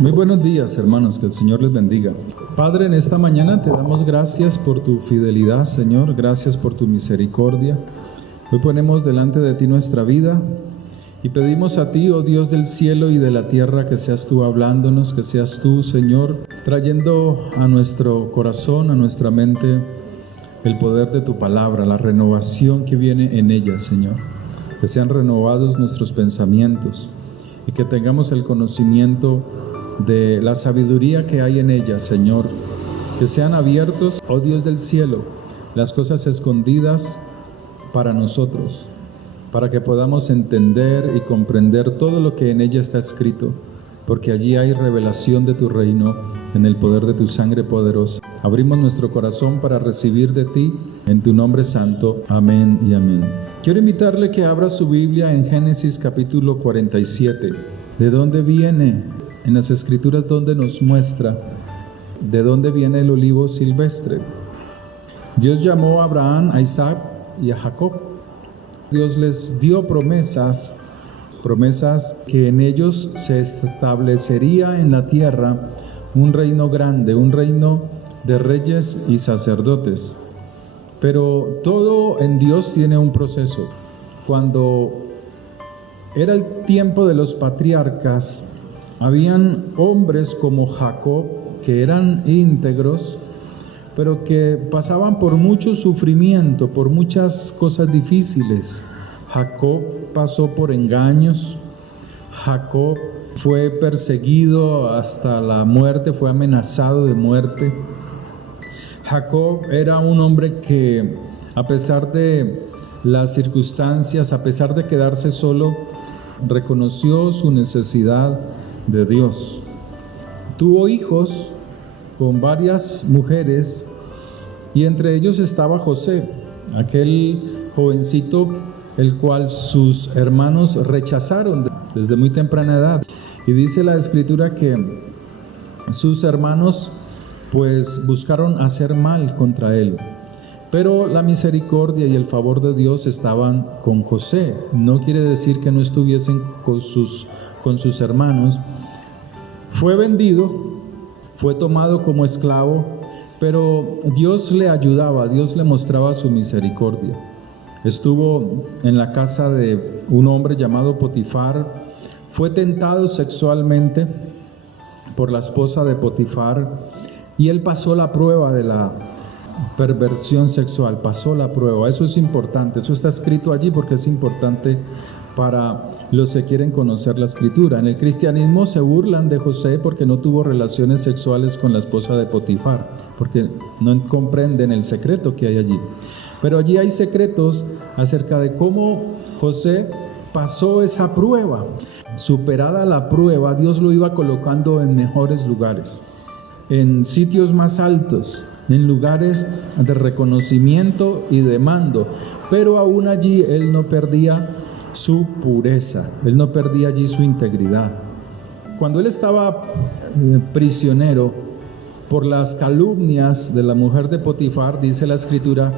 Muy buenos días, hermanos, que el Señor les bendiga. Padre, en esta mañana te damos gracias por tu fidelidad, Señor, gracias por tu misericordia. Hoy ponemos delante de ti nuestra vida y pedimos a ti, oh Dios del cielo y de la tierra, que seas tú hablándonos, que seas tú, Señor, trayendo a nuestro corazón, a nuestra mente, el poder de tu palabra, la renovación que viene en ella, Señor. Que sean renovados nuestros pensamientos y que tengamos el conocimiento de la sabiduría que hay en ella, Señor. Que sean abiertos, oh Dios del cielo, las cosas escondidas para nosotros, para que podamos entender y comprender todo lo que en ella está escrito, porque allí hay revelación de tu reino en el poder de tu sangre poderosa. Abrimos nuestro corazón para recibir de ti, en tu nombre santo. Amén y amén. Quiero invitarle que abra su Biblia en Génesis capítulo 47. ¿De dónde viene? En las Escrituras, donde nos muestra de dónde viene el olivo silvestre. Dios llamó a Abraham, a Isaac y a Jacob. Dios les dio promesas que en ellos se establecería en la tierra un reino grande, un reino de reyes y sacerdotes. Pero todo en Dios tiene un proceso. Cuando era el tiempo de los patriarcas, habían hombres como Jacob que eran íntegros, pero que pasaban por mucho sufrimiento, por muchas cosas difíciles. Jacob pasó por engaños, Jacob fue perseguido hasta la muerte, fue amenazado de muerte. Jacob era un hombre que, a pesar de las circunstancias, a pesar de quedarse solo, reconoció su necesidad de Dios. Tuvo hijos con varias mujeres y entre ellos estaba José, aquel jovencito el cual sus hermanos rechazaron desde muy temprana edad. Y dice la Escritura que sus hermanos pues buscaron hacer mal contra él. Pero la misericordia y el favor de Dios estaban con José. No quiere decir que no estuviesen con sus hermanos. Fue vendido, fue tomado como esclavo, pero Dios le ayudaba, Dios le mostraba su misericordia. Estuvo en la casa de un hombre llamado Potifar, fue tentado sexualmente por la esposa de Potifar y él pasó la prueba de la perversión sexual, pasó la prueba. Eso es importante, eso está escrito allí porque es importante para los que quieren conocer la Escritura. En el cristianismo se burlan de José porque no tuvo relaciones sexuales con la esposa de Potifar, porque no comprenden el secreto que hay allí. Pero allí hay secretos acerca de cómo José pasó esa prueba. Superada la prueba, Dios lo iba colocando en mejores lugares, en sitios más altos, en lugares de reconocimiento y de mando. Pero aún allí él no perdía su pureza, él no perdía allí su integridad. Cuando él estaba prisionero por las calumnias de la mujer de Potifar, dice la Escritura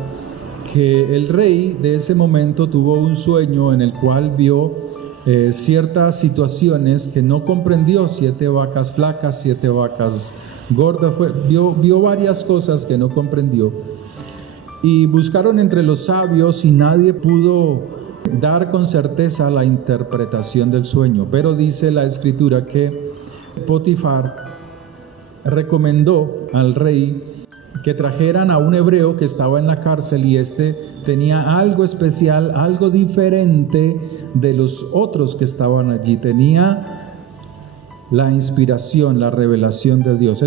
que el rey de ese momento tuvo un sueño en el cual vio ciertas situaciones que no comprendió, 7 vacas flacas, 7 vacas gordas, vio varias cosas que no comprendió, y buscaron entre los sabios y nadie pudo dar con certeza la interpretación del sueño. Pero dice la Escritura que Potifar recomendó al rey que trajeran a un hebreo que estaba en la cárcel, y este tenía algo especial, algo diferente de los otros que estaban allí. Tenía la inspiración, la revelación de Dios.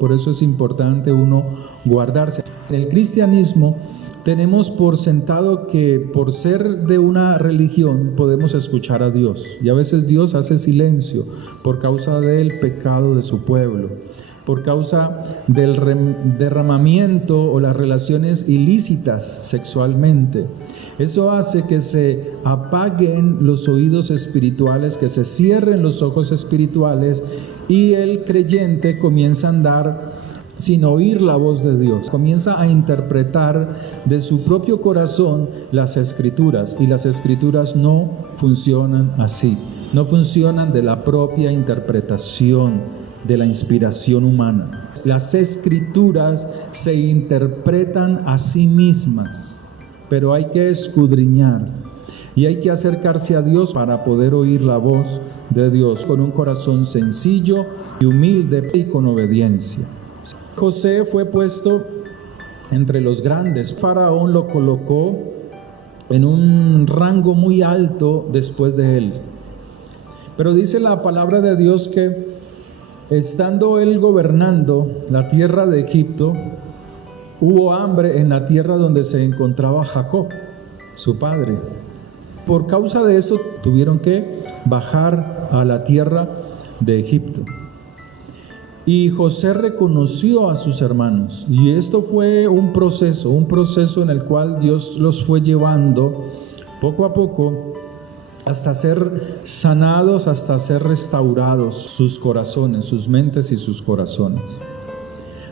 Por eso es importante uno guardarse. En el cristianismo tenemos por sentado que por ser de una religión podemos escuchar a Dios, y a veces Dios hace silencio por causa del pecado de su pueblo, por causa del derramamiento o las relaciones ilícitas sexualmente. Eso hace que se apaguen los oídos espirituales, que se cierren los ojos espirituales, y el creyente comienza a andar sin oír la voz de Dios. Comienza a interpretar de su propio corazón las Escrituras, y las Escrituras no funcionan así. no funcionan de la propia interpretación, de la inspiración humana. Las escrituras se interpretan a sí mismas, pero hay que escudriñar y hay que acercarse a Dios para poder oír la voz de Dios con un corazón sencillo y humilde y con obediencia. José fue puesto entre los grandes. Faraón lo colocó en un rango muy alto después de él. Pero dice la palabra de Dios que estando él gobernando la tierra de Egipto, hubo hambre en la tierra donde se encontraba Jacob, su padre. Por causa de esto tuvieron que bajar a la tierra de Egipto. Y José reconoció a sus hermanos, y esto fue un proceso en el cual Dios los fue llevando poco a poco hasta ser sanados, hasta ser restaurados sus corazones, sus mentes y sus corazones.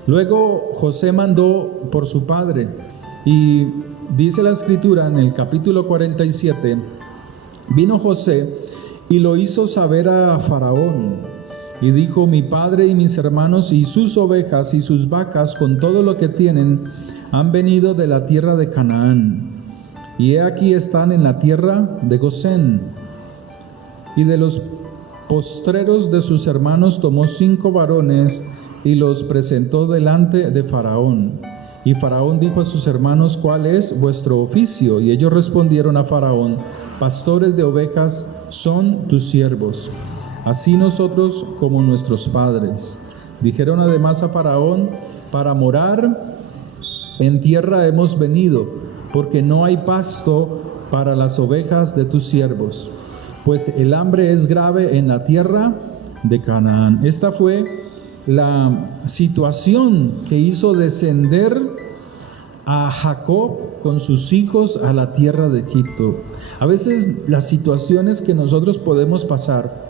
Luego José mandó por su padre, y dice la escritura en el capítulo 47, vino José y lo hizo saber a Faraón. Y dijo: mi padre y mis hermanos y sus ovejas y sus vacas con todo lo que tienen han venido de la tierra de Canaán, y he aquí están en la tierra de Gosén. Y de los postreros de sus hermanos tomó 5 varones y los presentó delante de Faraón. Y Faraón dijo a sus hermanos: ¿cuál es vuestro oficio? Y ellos respondieron a Faraón: pastores de ovejas son tus siervos, así nosotros como nuestros padres. Dijeron además a Faraón: para morar en tierra hemos venido, porque no hay pasto para las ovejas de tus siervos, pues el hambre es grave en la tierra de Canaán. Esta fue la situación que hizo descender a Jacob con sus hijos a la tierra de Egipto. A veces las situaciones que nosotros podemos pasar,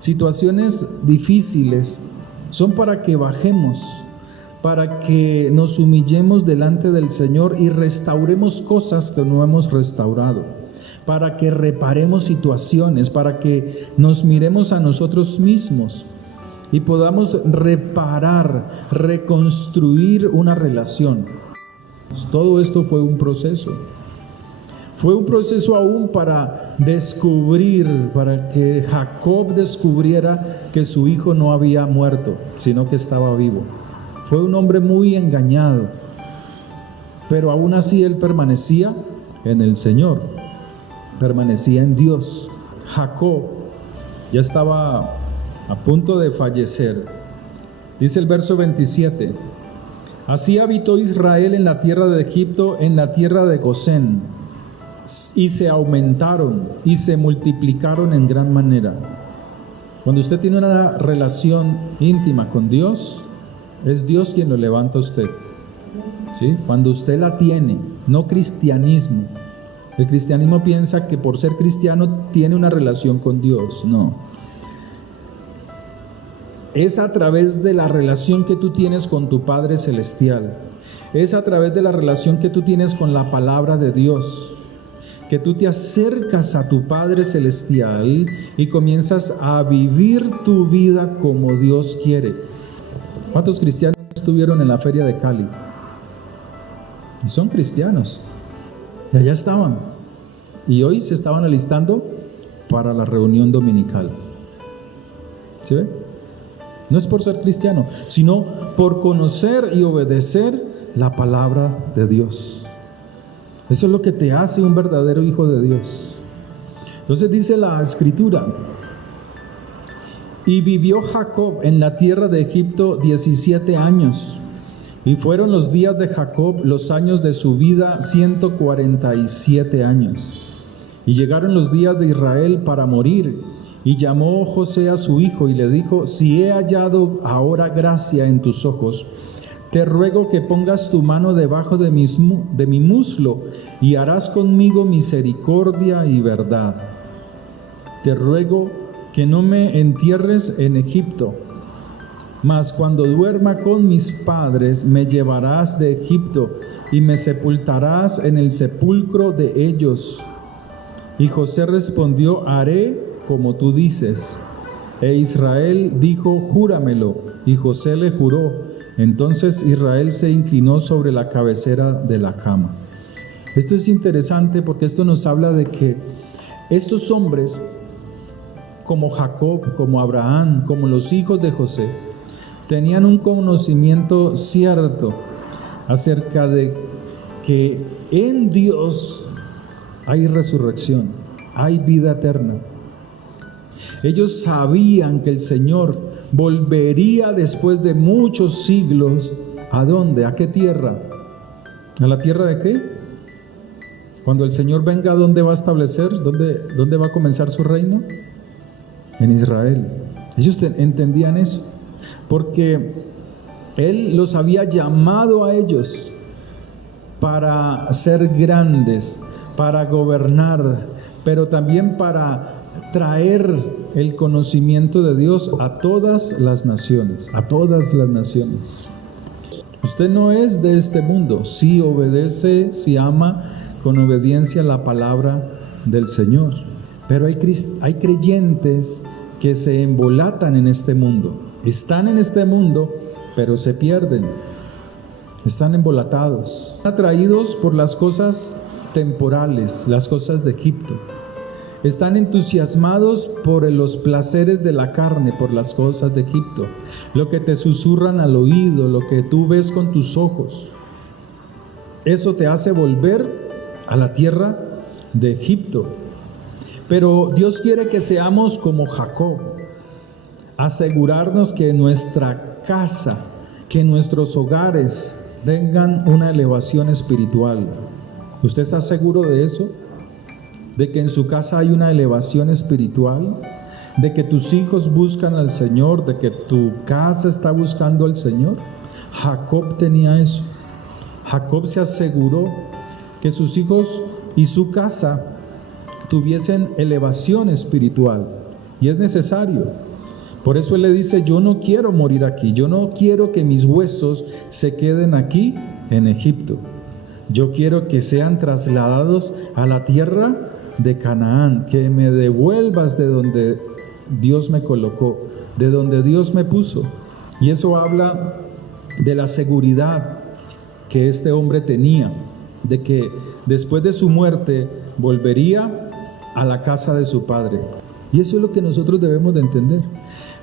situaciones difíciles, son para que bajemos, para que nos humillemos delante del Señor y restauremos cosas que no hemos restaurado, para que reparemos situaciones, para que nos miremos a nosotros mismos y podamos reparar, reconstruir una relación. Todo esto fue un proceso. Fue un proceso aún para descubrir, para que Jacob descubriera que su hijo no había muerto, sino que estaba vivo. Fue un hombre muy engañado, pero aún así él permanecía en el Señor, permanecía en Dios. Jacob ya estaba a punto de fallecer. Dice el verso 27, así habitó Israel en la tierra de Egipto, en la tierra de Gosén, y se aumentaron y se multiplicaron en gran manera. Cuando usted tiene una relación íntima con Dios, es Dios quien lo levanta a usted, ¿sí? Cuando usted la tiene, no cristianismo. El cristianismo piensa que por ser cristiano tiene una relación con Dios. No. Es a través de la relación que tú tienes con tu Padre Celestial. Es a través de la relación que tú tienes con la palabra de Dios, que tú te acercas a tu Padre Celestial y comienzas a vivir tu vida como Dios quiere. ¿Cuántos cristianos estuvieron en la feria de Cali? Y son cristianos. Y allá estaban. Y hoy se estaban alistando para la reunión dominical. ¿Sí ve? No es por ser cristiano, sino por conocer y obedecer la palabra de Dios. Eso es lo que te hace un verdadero hijo de Dios. Entonces dice la Escritura: y vivió Jacob en la tierra de Egipto 17 años, y fueron los días de Jacob, los años de su vida, 147 años. Y llegaron los días de Israel para morir, y llamó José a su hijo y le dijo: si he hallado ahora gracia en tus ojos, te ruego que pongas tu mano debajo de mi muslo, y harás conmigo misericordia y verdad. Te ruego que no me entierres en Egipto, mas cuando duerma con mis padres me llevarás de Egipto y me sepultarás en el sepulcro de ellos. Y José respondió: haré como tú dices. E Israel dijo, júramelo, y José le juró. Entonces Israel se inclinó sobre la cabecera de la cama. Esto es interesante porque esto nos habla de que estos hombres, como Jacob, como Abraham, como los hijos de José, tenían un conocimiento cierto acerca de que en Dios hay resurrección, hay vida eterna. Ellos sabían que el Señor volvería después de muchos siglos. ¿A dónde? ¿A qué tierra? ¿A la tierra de qué? Cuando el Señor venga, ¿dónde va a establecer? ¿Dónde va a comenzar su reino? En Israel. Ellos entendían eso, porque Él los había llamado a ellos para ser grandes, para gobernar, pero también para traer el conocimiento de Dios a todas las naciones, a todas las naciones. Usted no es de este mundo, si obedece, si ama con obediencia la palabra del Señor. Pero hay creyentes que se embolatan en este mundo. Están en este mundo, pero se pierden. Están embolatados. Están atraídos por las cosas temporales, las cosas de Egipto. Están entusiasmados por los placeres de la carne, por las cosas de Egipto. Lo que te susurran al oído, lo que tú ves con tus ojos. Eso te hace volver a la tierra de Egipto. Pero Dios quiere que seamos como Jacob, asegurarnos que nuestra casa, que nuestros hogares tengan una elevación espiritual. ¿Usted está seguro de eso? ¿De que en su casa hay una elevación espiritual? ¿De que tus hijos buscan al Señor? ¿De que tu casa está buscando al Señor? Jacob tenía eso. Jacob se aseguró que sus hijos y su casa tuviesen elevación espiritual, y es necesario. Por eso él le dice, yo no quiero morir aquí, yo no quiero que mis huesos se queden aquí en Egipto. Yo quiero que sean trasladados a la tierra de Canaán, que me devuelvas de donde Dios me colocó, de donde Dios me puso. Y eso habla de la seguridad que este hombre tenía, de que después de su muerte volvería a la casa de su padre. Y eso es lo que nosotros debemos de entender,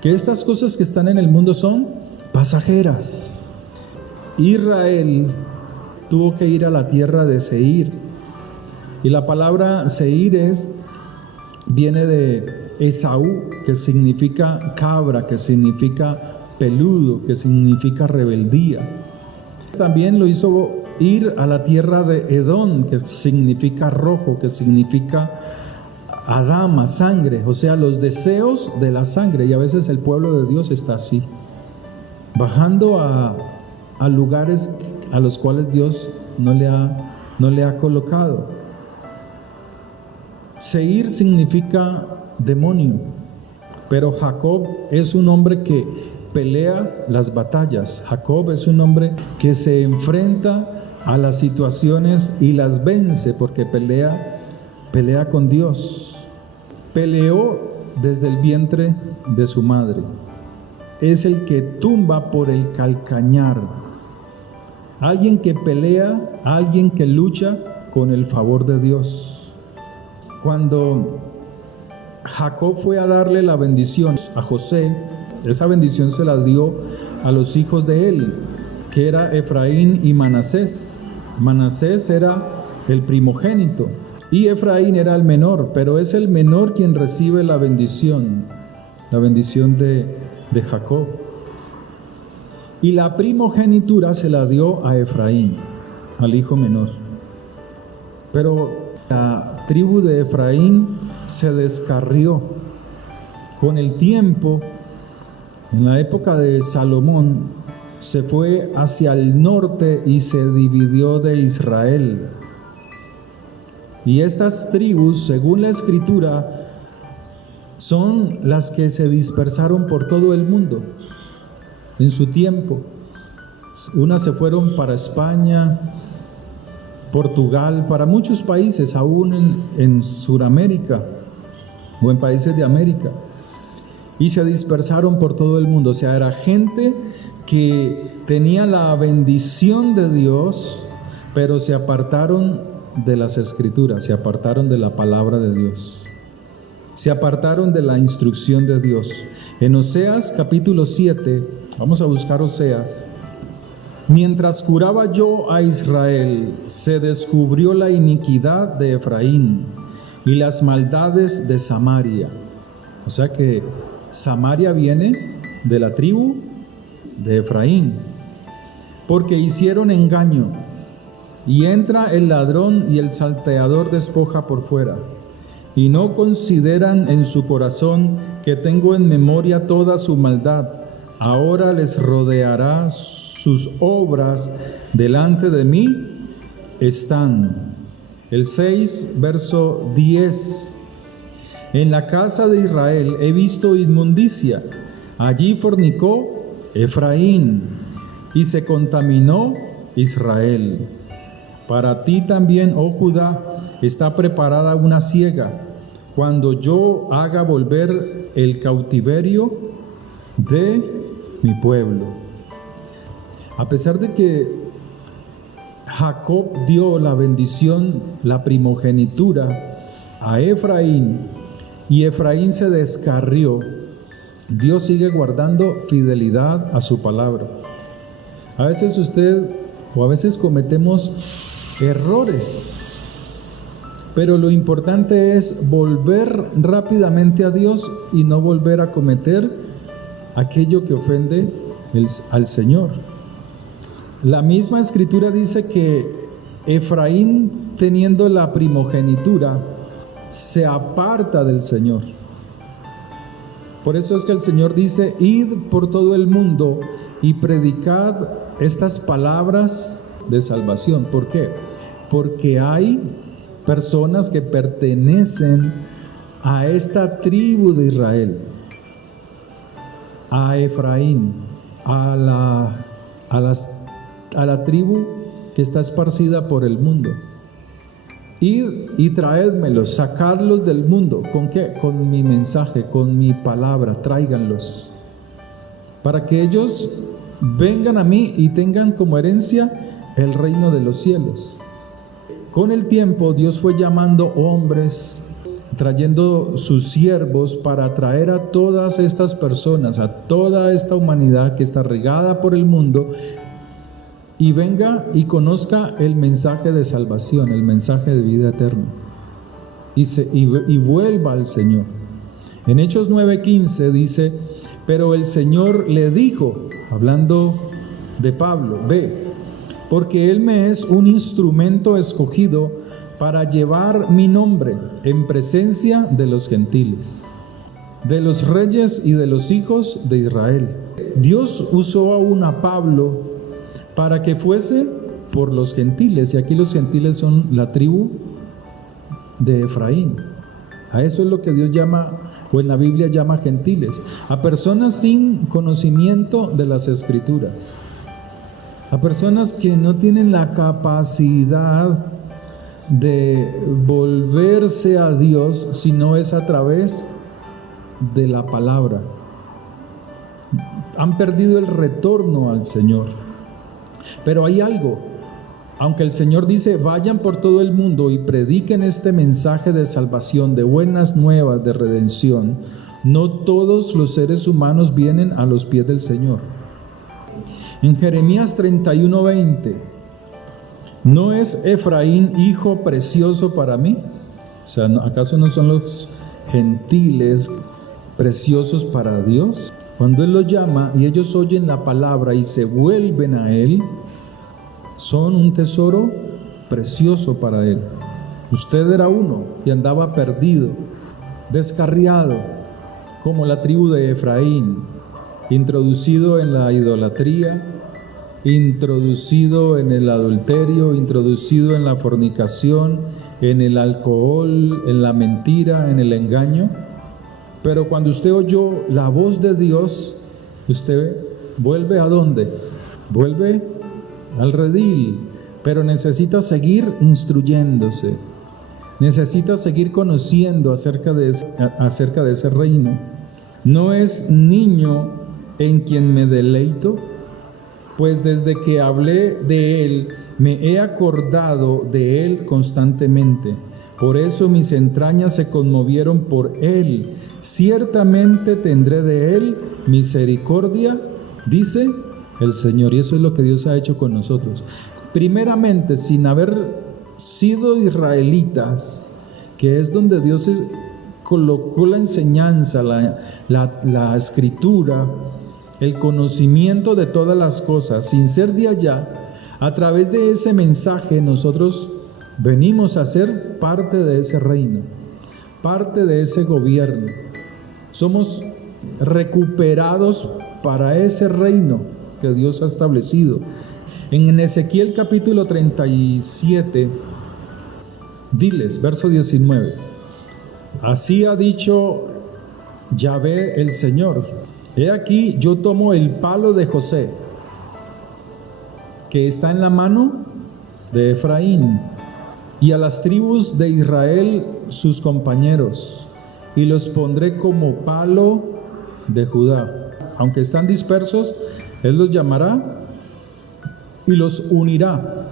que estas cosas que están en el mundo son pasajeras. Israel tuvo que ir a la tierra de Seir, y la palabra Seir viene de Esaú, que significa cabra, que significa peludo, que significa rebeldía. También lo hizo ir a la tierra de Edom, que significa rojo, que significa Adama, sangre, o sea, los deseos de la sangre. Y a veces el pueblo de Dios está así, bajando a lugares a los cuales Dios no le ha colocado. Seir significa demonio, pero Jacob es un hombre que pelea las batallas. Jacob es un hombre que se enfrenta a las situaciones y las vence, porque pelea con Dios. Peleó desde el vientre de su madre. Es el que tumba por el calcañar. Alguien que pelea, alguien que lucha con el favor de Dios. Cuando Jacob fue a darle la bendición a José, esa bendición se la dio a los hijos de él, que era Efraín y Manasés. Manasés era el primogénito y Efraín era el menor, pero es el menor quien recibe la bendición de Jacob. Y la primogenitura se la dio a Efraín, al hijo menor. Pero la tribu de Efraín se descarrió. Con el tiempo, en la época de Salomón, se fue hacia el norte y se dividió de Israel. Y estas tribus, según la Escritura, son las que se dispersaron por todo el mundo en su tiempo. Unas se fueron para España, Portugal, para muchos países, aún en Sudamérica, o en países de América, y se dispersaron por todo el mundo. O sea, era gente que tenía la bendición de Dios, pero se apartaron de las Escrituras, se apartaron de la palabra de Dios, se apartaron de la instrucción de Dios. En Oseas capítulo 7, vamos a buscar Oseas. Mientras curaba yo a Israel, se descubrió la iniquidad de Efraín y las maldades de Samaria. O sea que Samaria viene de la tribu de Efraín, porque hicieron engaño, y entra el ladrón y el salteador despoja por fuera, y no consideran en su corazón que tengo en memoria toda su maldad. Ahora les rodeará sus obras delante de mí están. El 6, verso 10. En la casa de Israel he visto inmundicia. Allí fornicó Efraín y se contaminó Israel. Para ti también, oh Judá, está preparada una siega, cuando yo haga volver el cautiverio de mi pueblo. A pesar de que Jacob dio la bendición, la primogenitura a Efraín, y Efraín se descarrió, Dios sigue guardando fidelidad a su palabra. A veces a veces cometemos errores, pero lo importante es volver rápidamente a Dios y no volver a cometer aquello que ofende al Señor. La misma Escritura dice que Efraín, teniendo la primogenitura, se aparta del Señor. Por eso es que el Señor dice: id por todo el mundo y predicad estas palabras de salvación. ¿Por qué? Porque hay personas que pertenecen a esta tribu de Israel, a Efraín, a la tribu que está esparcida por el mundo. Id y traédmelos, sacarlos del mundo. ¿Con qué? Con mi mensaje, con mi palabra, tráiganlos, para que ellos vengan a mí y tengan como herencia el reino de los cielos. Con el tiempo Dios fue llamando hombres, trayendo sus siervos para traer a todas estas personas, a toda esta humanidad que está regada por el mundo, y venga y conozca el mensaje de salvación, el mensaje de vida eterna, y vuelva al Señor. En Hechos 9:15 dice: pero el Señor le dijo, hablando de Pablo, ve, porque Él me es un instrumento escogido para llevar mi nombre en presencia de los gentiles, de los reyes y de los hijos de Israel. Dios usó aún a Pablo para que fuese por los gentiles, y aquí los gentiles son la tribu de Efraín. A eso es lo que Dios llama, o en la Biblia llama gentiles, a personas sin conocimiento de las Escrituras, a personas que no tienen la capacidad de volverse a Dios, si no es a través de la palabra. Han perdido el retorno al Señor. Pero hay algo: aunque el Señor dice vayan por todo el mundo y prediquen este mensaje de salvación, de buenas nuevas, de redención, no todos los seres humanos vienen a los pies del Señor. En Jeremías 31:20, ¿no es Efraín hijo precioso para mí? O sea, ¿acaso no son los gentiles preciosos para Dios? Cuando Él los llama y ellos oyen la palabra y se vuelven a Él, son un tesoro precioso para Él. Usted era uno y andaba perdido, descarriado, como la tribu de Efraín, introducido en la idolatría, introducido en el adulterio, introducido en la fornicación, en el alcohol, en la mentira, en el engaño. Pero cuando usted oyó la voz de Dios, usted vuelve ¿a dónde? Vuelve al redil, pero necesita seguir instruyéndose. Necesitas seguir conociendo acerca de ese reino. ¿No es niño en quien me deleito? Pues desde que hablé de él, me he acordado de él constantemente. Por eso mis entrañas se conmovieron por él. Ciertamente tendré de él misericordia, dice el Señor. Y eso es lo que Dios ha hecho con nosotros. Primeramente, sin haber sido israelitas, que es donde Dios colocó la enseñanza, la escritura, el conocimiento de todas las cosas, sin ser de allá, a través de ese mensaje nosotros venimos a ser parte de ese reino, parte de ese gobierno. Somos recuperados para ese reino que Dios ha establecido. En Ezequiel capítulo 37, diles, verso 19, así ha dicho Yahvé el Señor, he aquí yo tomo el palo de José, que está en la mano de Efraín, y a las tribus de Israel sus compañeros, y los pondré como palo de Judá. Aunque están dispersos, Él los llamará y los unirá,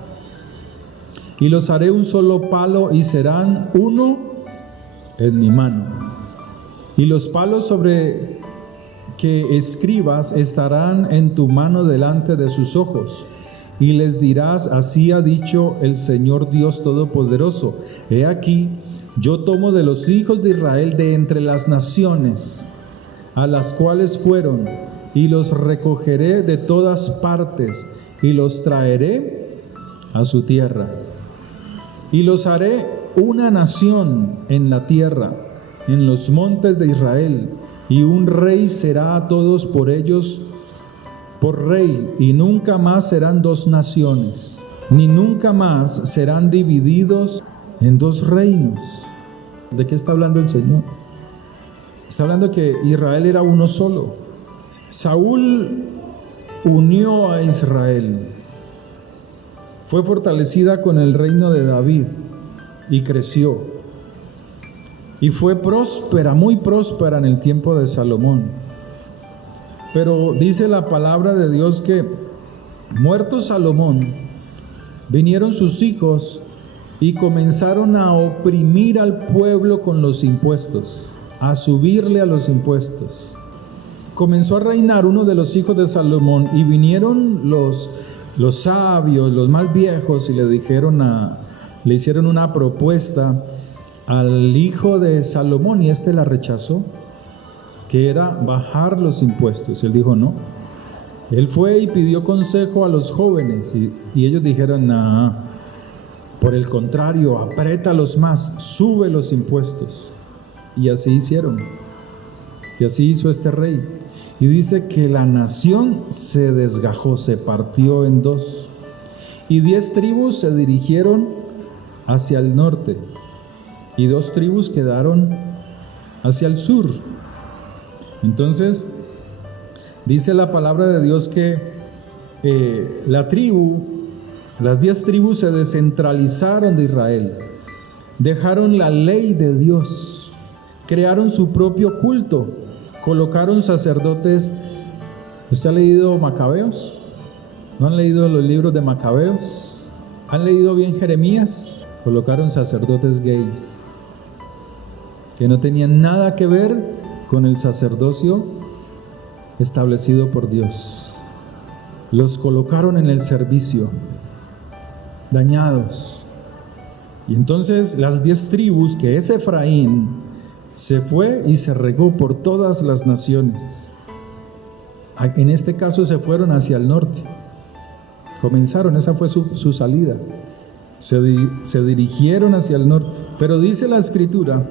y los haré un solo palo, y serán uno en mi mano. Y los palos sobre que escribas estarán en tu mano delante de sus ojos, y les dirás, así ha dicho el Señor Dios Todopoderoso, he aquí, yo tomo de los hijos de Israel de entre las naciones, a las cuales fueron, y los recogeré de todas partes, y los traeré a su tierra. Y los haré una nación en la tierra, en los montes de Israel, y un rey será a todos por ellos por rey, y nunca más serán dos naciones, ni nunca más serán divididos en dos reinos. ¿De qué está hablando el Señor? Está hablando que Israel era uno solo. Saúl unió a Israel, fue fortalecida con el reino de David y creció, y fue próspera, muy próspera en el tiempo de Salomón. Pero dice la palabra de Dios que muerto Salomón, vinieron sus hijos y comenzaron a oprimir al pueblo con los impuestos, a subirle a los impuestos. Comenzó a reinar uno de los hijos de Salomón, y vinieron los sabios, los más viejos, y le hicieron una propuesta al hijo de Salomón, y este la rechazó, que era bajar los impuestos. Él dijo no. Él fue y pidió consejo a los jóvenes, y ellos dijeron, nah, por el contrario, apriétalos más, sube los impuestos. Y así hicieron. Y así hizo este rey. Y dice que la nación se desgajó, se partió en dos. Y 10 tribus se dirigieron hacia el norte, y 2 tribus quedaron hacia el sur. Entonces, dice la palabra de Dios que las 10 tribus se descentralizaron de Israel, dejaron la ley de Dios, crearon su propio culto, colocaron sacerdotes. ¿Usted ha leído Macabeos? ¿No han leído los libros de Macabeos? ¿Han leído bien Jeremías? Colocaron sacerdotes gays, que no tenían nada que ver con el sacerdocio establecido por Dios. Los colocaron en el servicio, dañados. Y entonces las 10 tribus, que es Efraín, se fue y se regó por todas las naciones. En este caso se fueron hacia el norte. Comenzaron, esa fue su salida. Se dirigieron hacia el norte. Pero dice la Escritura,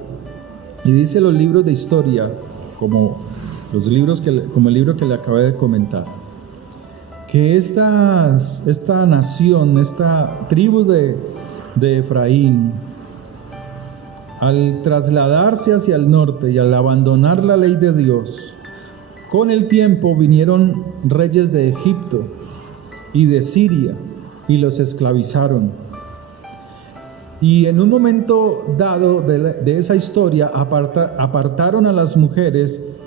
y dice los libros de historia, como el libro que le acabé de comentar, que esta nación, esta tribu de Efraín, al trasladarse hacia el norte y al abandonar la ley de Dios, con el tiempo vinieron reyes de Egipto y de Siria y los esclavizaron. Y en un momento dado de esa historia apartaron a las mujeres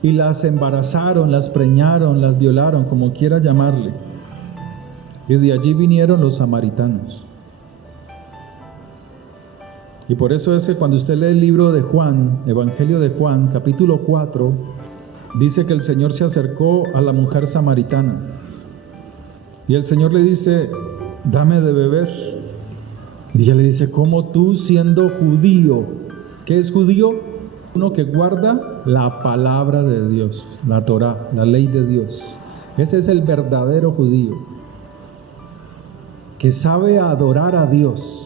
y las embarazaron, las preñaron, las violaron, como quiera llamarle. Y de allí vinieron los samaritanos. Y por eso es que cuando usted lee el libro de Juan, Evangelio de Juan, capítulo 4, dice que el Señor se acercó a la mujer samaritana. Y el Señor le dice, dame de beber. Y ella le dice, ¿cómo tú siendo judío? ¿Qué es judío? Uno que guarda la palabra de Dios, la Torá, la ley de Dios. Ese es el verdadero judío, que sabe adorar a Dios.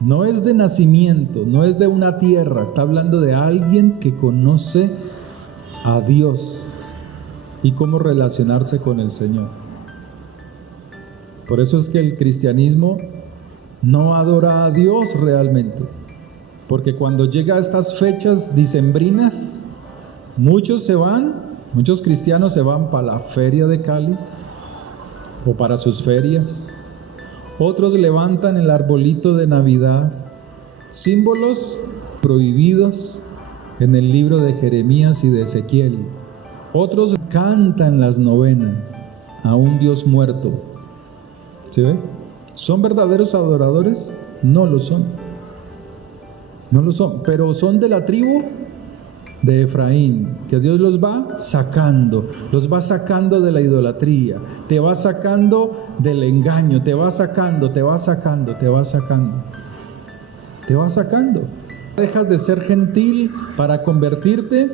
No es de nacimiento, no es de una tierra, está hablando de alguien que conoce a Dios y cómo relacionarse con el Señor. Por eso es que el cristianismo no adora a Dios realmente, porque cuando llega a estas fechas dicembrinas, muchos cristianos se van para la feria de Cali o para sus ferias. Otros levantan el arbolito de Navidad, símbolos prohibidos en el libro de Jeremías y de Ezequiel. Otros cantan las novenas a un Dios muerto. ¿Sí ve? ¿Son verdaderos adoradores? No lo son. No lo son, pero son de la tribu de Efraín, que Dios los va sacando de la idolatría, te va sacando del engaño, te va sacando. Dejas de ser gentil para convertirte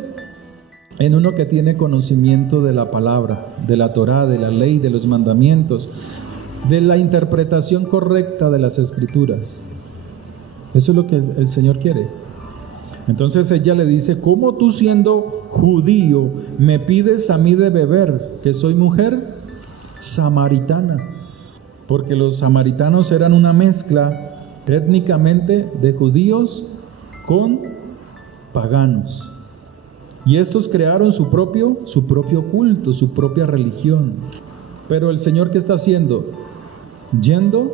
en uno que tiene conocimiento de la palabra, de la Torá, de la ley, de los mandamientos, de la interpretación correcta de las Escrituras. Eso es lo que el Señor quiere. Entonces ella le dice, ¿cómo tú siendo judío me pides a mí de beber, que soy mujer samaritana? Porque los samaritanos eran una mezcla étnicamente de judíos con paganos. Y estos crearon su propio culto, su propia religión. Pero el Señor, ¿qué está haciendo? Yendo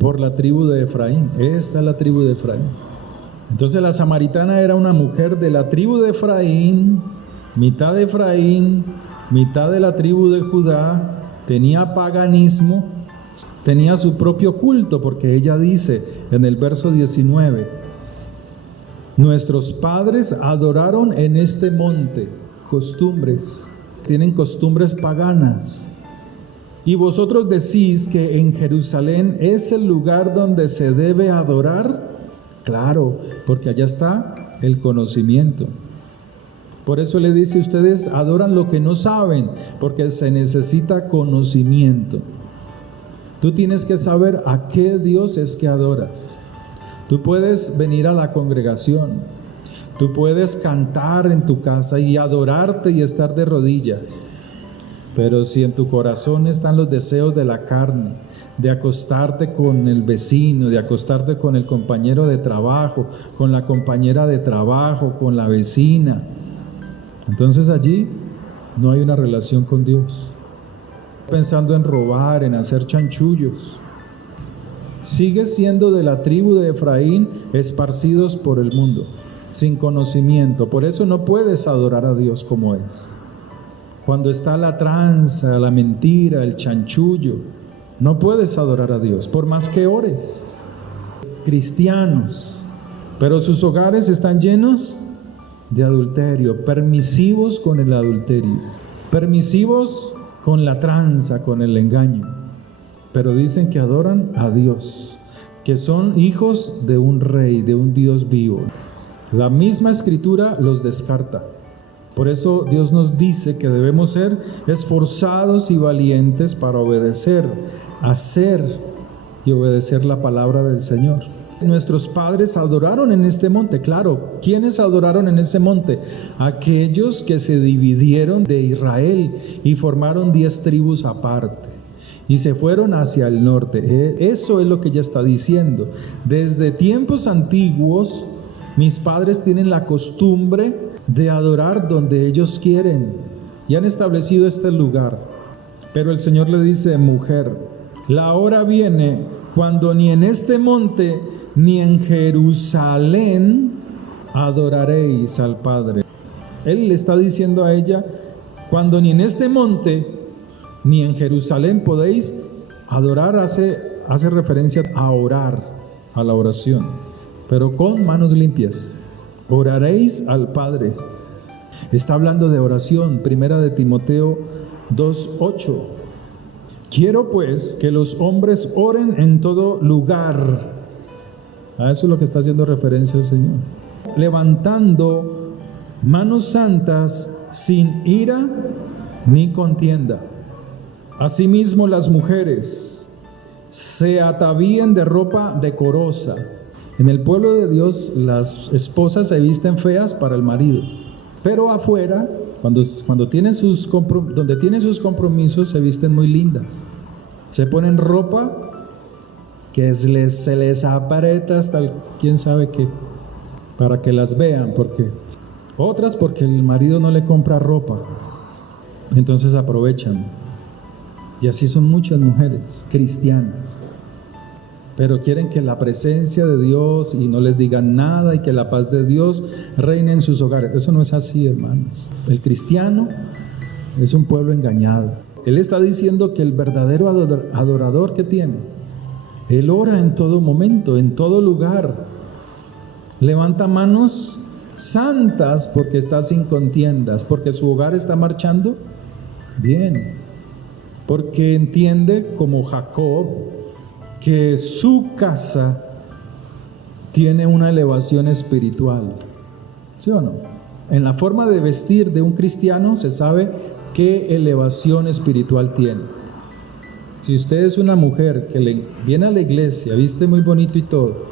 por la tribu de Efraín. Esta es la tribu de Efraín. Entonces la samaritana era una mujer de la tribu de Efraín, mitad de la tribu de Judá, tenía paganismo, tenía su propio culto, porque ella dice en el verso 19, nuestros padres adoraron en este monte, tienen costumbres paganas. Y vosotros decís que en Jerusalén es el lugar donde se debe adorar. Claro, porque allá está el conocimiento. Por eso le dice, ustedes adoran lo que no saben, porque se necesita conocimiento. Tú tienes que saber a qué Dios es que adoras. Tú puedes venir a la congregación, tú puedes cantar en tu casa y adorarte y estar de rodillas. Pero si en tu corazón están los deseos de la carne, de acostarte con el vecino, de acostarte con el compañero de trabajo, con la compañera de trabajo, con la vecina, entonces allí no hay una relación con Dios. Pensando en robar, en hacer chanchullos. Sigues siendo de la tribu de Efraín, esparcidos por el mundo, sin conocimiento. Por eso no puedes adorar a Dios como es. Cuando está la tranza, la mentira, el chanchullo, no puedes adorar a Dios, por más que ores. Cristianos, pero sus hogares están llenos de adulterio, permisivos con el adulterio, permisivos con la tranza, con el engaño. Pero dicen que adoran a Dios, que son hijos de un rey, de un Dios vivo. La misma Escritura los descarta. Por eso Dios nos dice que debemos ser esforzados y valientes para obedecer, hacer y obedecer la palabra del Señor. Nuestros padres adoraron en este monte, claro. ¿Quiénes adoraron en ese monte? Aquellos que se dividieron de Israel y formaron 10 tribus aparte y se fueron hacia el norte. Eso es lo que ella está diciendo. Desde tiempos antiguos, mis padres tienen la costumbre de adorar donde ellos quieren y han establecido este lugar. Pero el Señor le dice, mujer, la hora viene cuando ni en este monte ni en Jerusalén adoraréis al Padre. Él le está diciendo a ella, cuando ni en este monte ni en Jerusalén podéis adorar, hace referencia a orar, a la oración, pero con manos limpias. Oraréis al Padre. Está hablando de oración, primera de Timoteo 2:8. Quiero pues que los hombres oren en todo lugar. A eso es lo que está haciendo referencia el Señor. Levantando manos santas sin ira ni contienda. Asimismo las mujeres se atavíen de ropa decorosa. En el pueblo de Dios las esposas se visten feas para el marido, pero afuera, donde tienen sus compromisos, se visten muy lindas. Se ponen ropa que se les aprieta hasta quién sabe qué, para que las vean, porque el marido no le compra ropa, entonces aprovechan. Y así son muchas mujeres cristianas, pero quieren que la presencia de Dios y no les digan nada y que la paz de Dios reine en sus hogares. Eso no es así, hermanos. El cristiano es un pueblo engañado. Él está diciendo que el verdadero adorador que tiene, él ora en todo momento, en todo lugar. Levanta manos santas porque está sin contiendas, porque su hogar está marchando bien, porque entiende, como Jacob, que su casa tiene una elevación espiritual. ¿Sí o no? En la forma de vestir de un cristiano se sabe qué elevación espiritual tiene. Si usted es una mujer que viene a la iglesia, viste muy bonito y todo,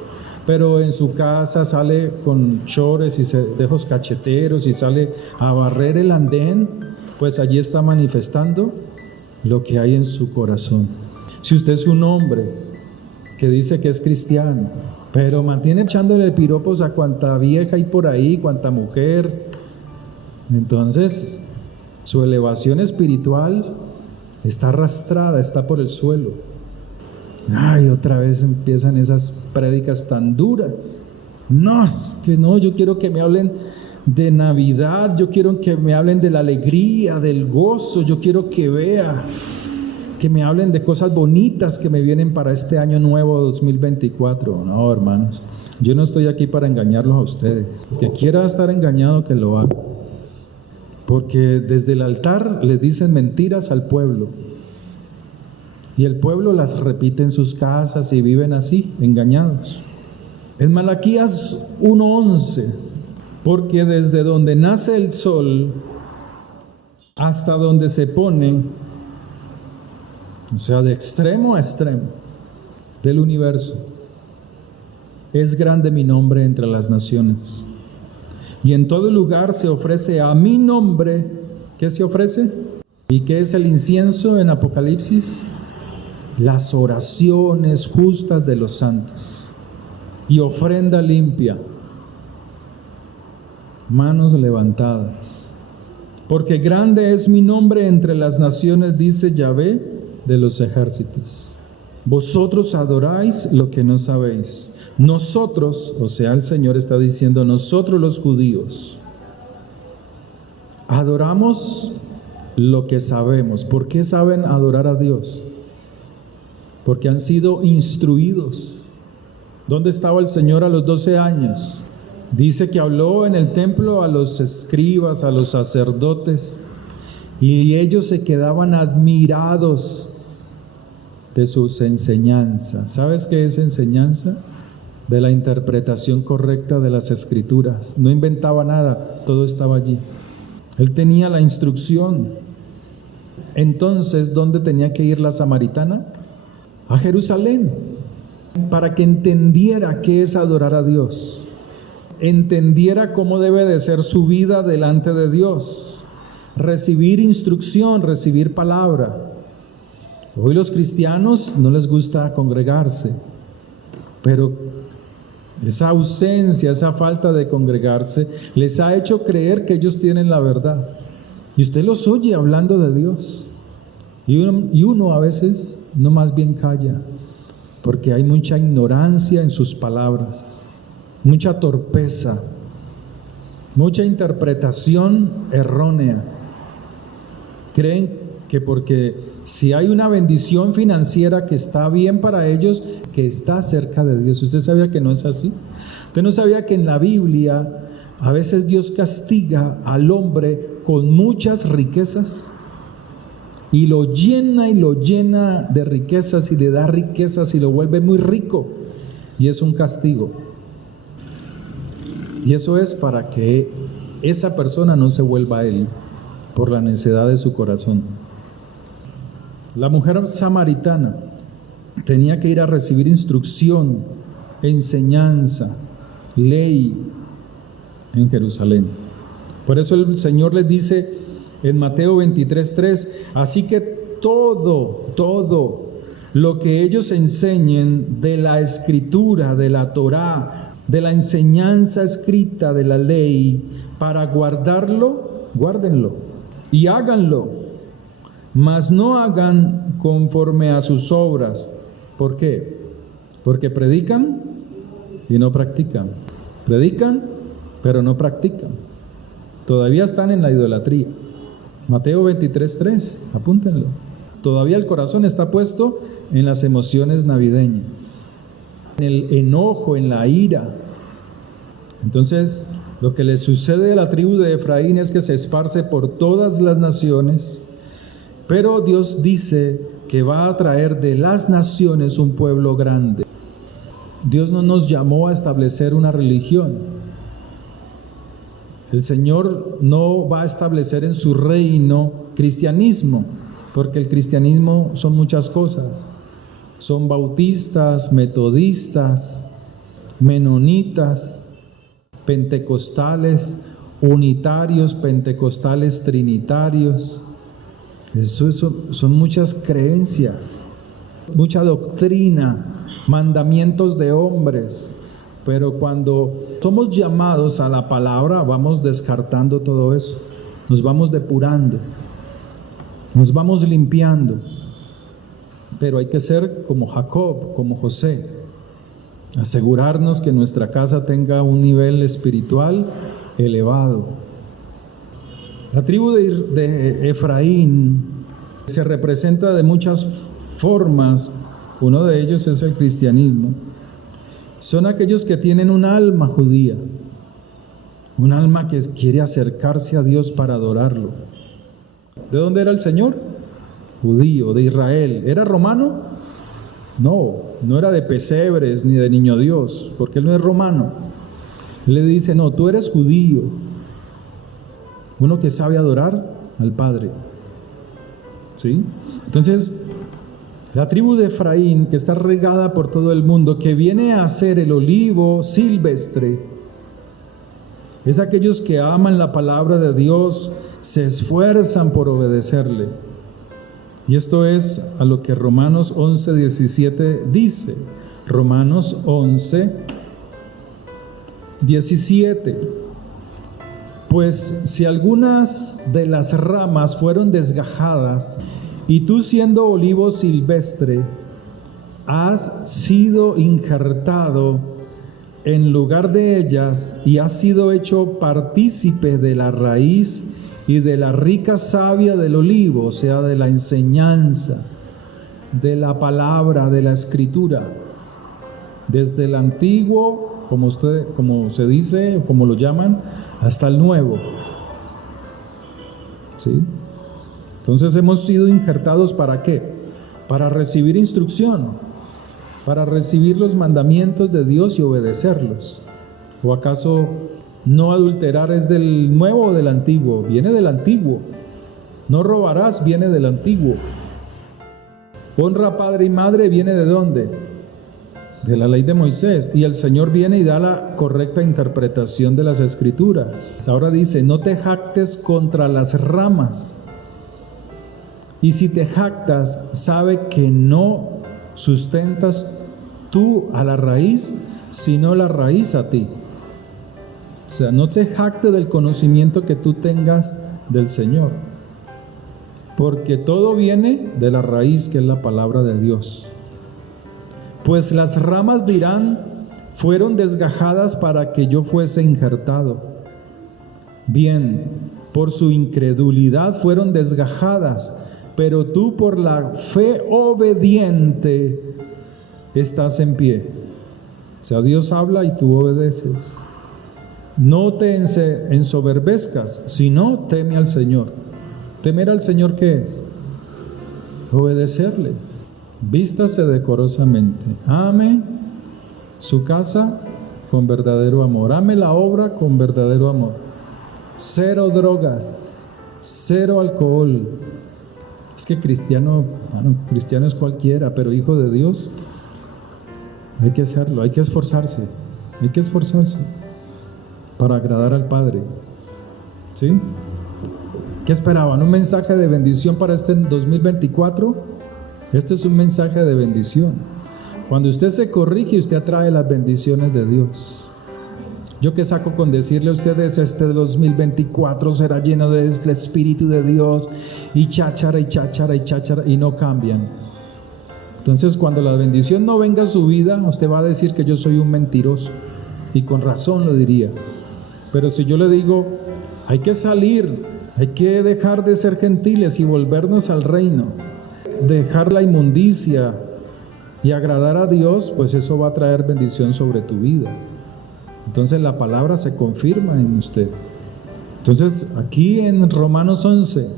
pero en su casa sale con chores y dejos cacheteros y sale a barrer el andén, pues allí está manifestando lo que hay en su corazón. Si usted es un hombre que dice que es cristiano, pero mantiene echándole piropos a cuanta vieja hay por ahí, cuanta mujer, entonces su elevación espiritual está arrastrada, está por el suelo. Ay, otra vez empiezan esas prédicas tan duras. No, es que no, yo quiero que me hablen de Navidad, yo quiero que me hablen de la alegría, del gozo, yo quiero que me hablen de cosas bonitas que me vienen para este año nuevo 2024. No, hermanos, yo no estoy aquí para engañarlos a ustedes. El que quiera estar engañado, que lo haga. Porque desde el altar les dicen mentiras al pueblo. Y el pueblo las repite en sus casas y viven así, engañados. En Malaquías 1:11, porque desde donde nace el sol hasta donde se pone, o sea, de extremo a extremo del universo, es grande mi nombre entre las naciones. Y en todo lugar se ofrece a mi nombre. ¿Qué se ofrece? ¿Y qué es el incienso en Apocalipsis? Las oraciones justas de los santos. Y ofrenda limpia, manos levantadas. Porque grande es mi nombre entre las naciones, dice Yahvé de los ejércitos. Vosotros adoráis lo que no sabéis. Nosotros, o sea, el Señor está diciendo, nosotros los judíos, adoramos lo que sabemos. ¿Por qué saben adorar a Dios? Porque han sido instruidos. ¿Dónde estaba el Señor a los 12 años? Dice que habló en el templo a los escribas, a los sacerdotes, y ellos se quedaban admirados de sus enseñanzas. ¿Sabes qué es enseñanza? De la interpretación correcta de las escrituras. No inventaba nada, todo estaba allí. Él tenía la instrucción. Entonces, ¿dónde tenía que ir la samaritana? A Jerusalén, para que entendiera qué es adorar a Dios, entendiera cómo debe de ser su vida delante de Dios, recibir instrucción, recibir palabra. Hoy los cristianos no les gusta congregarse, pero esa ausencia, esa falta de congregarse les ha hecho creer que ellos tienen la verdad. Y usted los oye hablando de Dios. Y uno a veces no, más bien calla. porque hay mucha ignorancia en sus palabras, mucha torpeza, mucha interpretación errónea. Creen que porque si hay una bendición financiera que está bien para ellos, que está cerca de Dios. ¿Usted sabía que no es así? ¿Usted no sabía que en la Biblia a veces Dios castiga al hombre con muchas riquezas? Y lo llena de riquezas y le da riquezas y lo vuelve muy rico. Y es un castigo. Y eso es para que esa persona no se vuelva a él por la necedad de su corazón. La mujer samaritana tenía que ir a recibir instrucción, enseñanza, ley en Jerusalén. Por eso el Señor les dice en Mateo 23:3, así que todo lo que ellos enseñen de la escritura, de la Torá, de la enseñanza escrita de la ley, para guardarlo, guárdenlo y háganlo, mas no hagan conforme a sus obras. ¿Por qué? Porque predican y no practican. Predican, pero no practican. Todavía están en la idolatría. Mateo 23:3, apúntenlo. Todavía el corazón está puesto en las emociones navideñas, en el enojo, en la ira. Entonces, lo que le sucede a la tribu de Efraín es que se esparce por todas las naciones, pero Dios dice que va a traer de las naciones un pueblo grande. Dios no nos llamó a establecer una religión. El Señor no va a establecer en su reino cristianismo, porque el cristianismo son muchas cosas. Son bautistas, metodistas, menonitas, pentecostales, unitarios, pentecostales, trinitarios. Eso son muchas creencias, mucha doctrina, mandamientos de hombres. Pero cuando somos llamados a la palabra, vamos descartando todo eso, nos vamos depurando, nos vamos limpiando. Pero hay que ser como Jacob, como José, asegurarnos que nuestra casa tenga un nivel espiritual elevado. La tribu de Efraín se representa de muchas formas, uno de ellos es el cristianismo. Son aquellos que tienen un alma judía, un alma que quiere acercarse a Dios para adorarlo. ¿De dónde era el Señor? Judío, de Israel. ¿Era romano? No era de pesebres ni de niño Dios, porque él no es romano. Él le dice, no, tú eres judío, uno que sabe adorar al Padre. ¿Sí? Entonces, la tribu de Efraín, que está regada por todo el mundo, que viene a ser el olivo silvestre, es aquellos que aman la palabra de Dios, se esfuerzan por obedecerle. Y esto es a lo que Romanos 11:17 dice. Romanos 11:17. Pues si algunas de las ramas fueron desgajadas, y tú siendo olivo silvestre, has sido injertado en lugar de ellas y has sido hecho partícipe de la raíz y de la rica savia del olivo, o sea, de la enseñanza, de la palabra, de la escritura, desde el antiguo, como se dice, como lo llaman, hasta el nuevo. ¿Sí? Entonces hemos sido injertados ¿para qué? Para recibir instrucción, para recibir los mandamientos de Dios y obedecerlos. ¿O acaso no adulterar es del nuevo o del antiguo? Viene del antiguo. No robarás, viene del antiguo. Honra a padre y madre, ¿viene de dónde? De la ley de Moisés. Y el Señor viene y da la correcta interpretación de las escrituras. Ahora dice, no te jactes contra las ramas. Y si te jactas, sabe que no sustentas tú a la raíz, sino la raíz a ti. O sea, no se jacte del conocimiento que tú tengas del Señor, porque todo viene de la raíz que es la palabra de Dios. Pues las ramas dirán, fueron desgajadas para que yo fuese injertado. Bien, por su incredulidad fueron desgajadas, pero tú por la fe obediente estás en pie. O sea, Dios habla y tú obedeces. No te ensoberbezcas, sino teme al Señor. ¿Temer al Señor qué es? Obedecerle. Vístase decorosamente. Ame su casa con verdadero amor. Ame la obra con verdadero amor. Cero drogas, cero alcohol. Es que cristiano es cualquiera, pero hijo de Dios, hay que hacerlo, hay que esforzarse para agradar al Padre. ¿Sí? ¿Qué esperaban? ¿Un mensaje de bendición para este 2024? Este es un mensaje de bendición. Cuando usted se corrige, usted atrae las bendiciones de Dios. Yo que saco con decirle a ustedes, este 2024 será lleno del Espíritu de Dios, y cháchara, y no cambian. Entonces, cuando la bendición no venga a su vida, usted va a decir que yo soy un mentiroso, y con razón lo diría. Pero si yo le digo, hay que salir, hay que dejar de ser gentiles y volvernos al reino, dejar la inmundicia y agradar a Dios, pues eso va a traer bendición sobre tu vida. Entonces la palabra se confirma en usted. Entonces aquí en Romanos 11,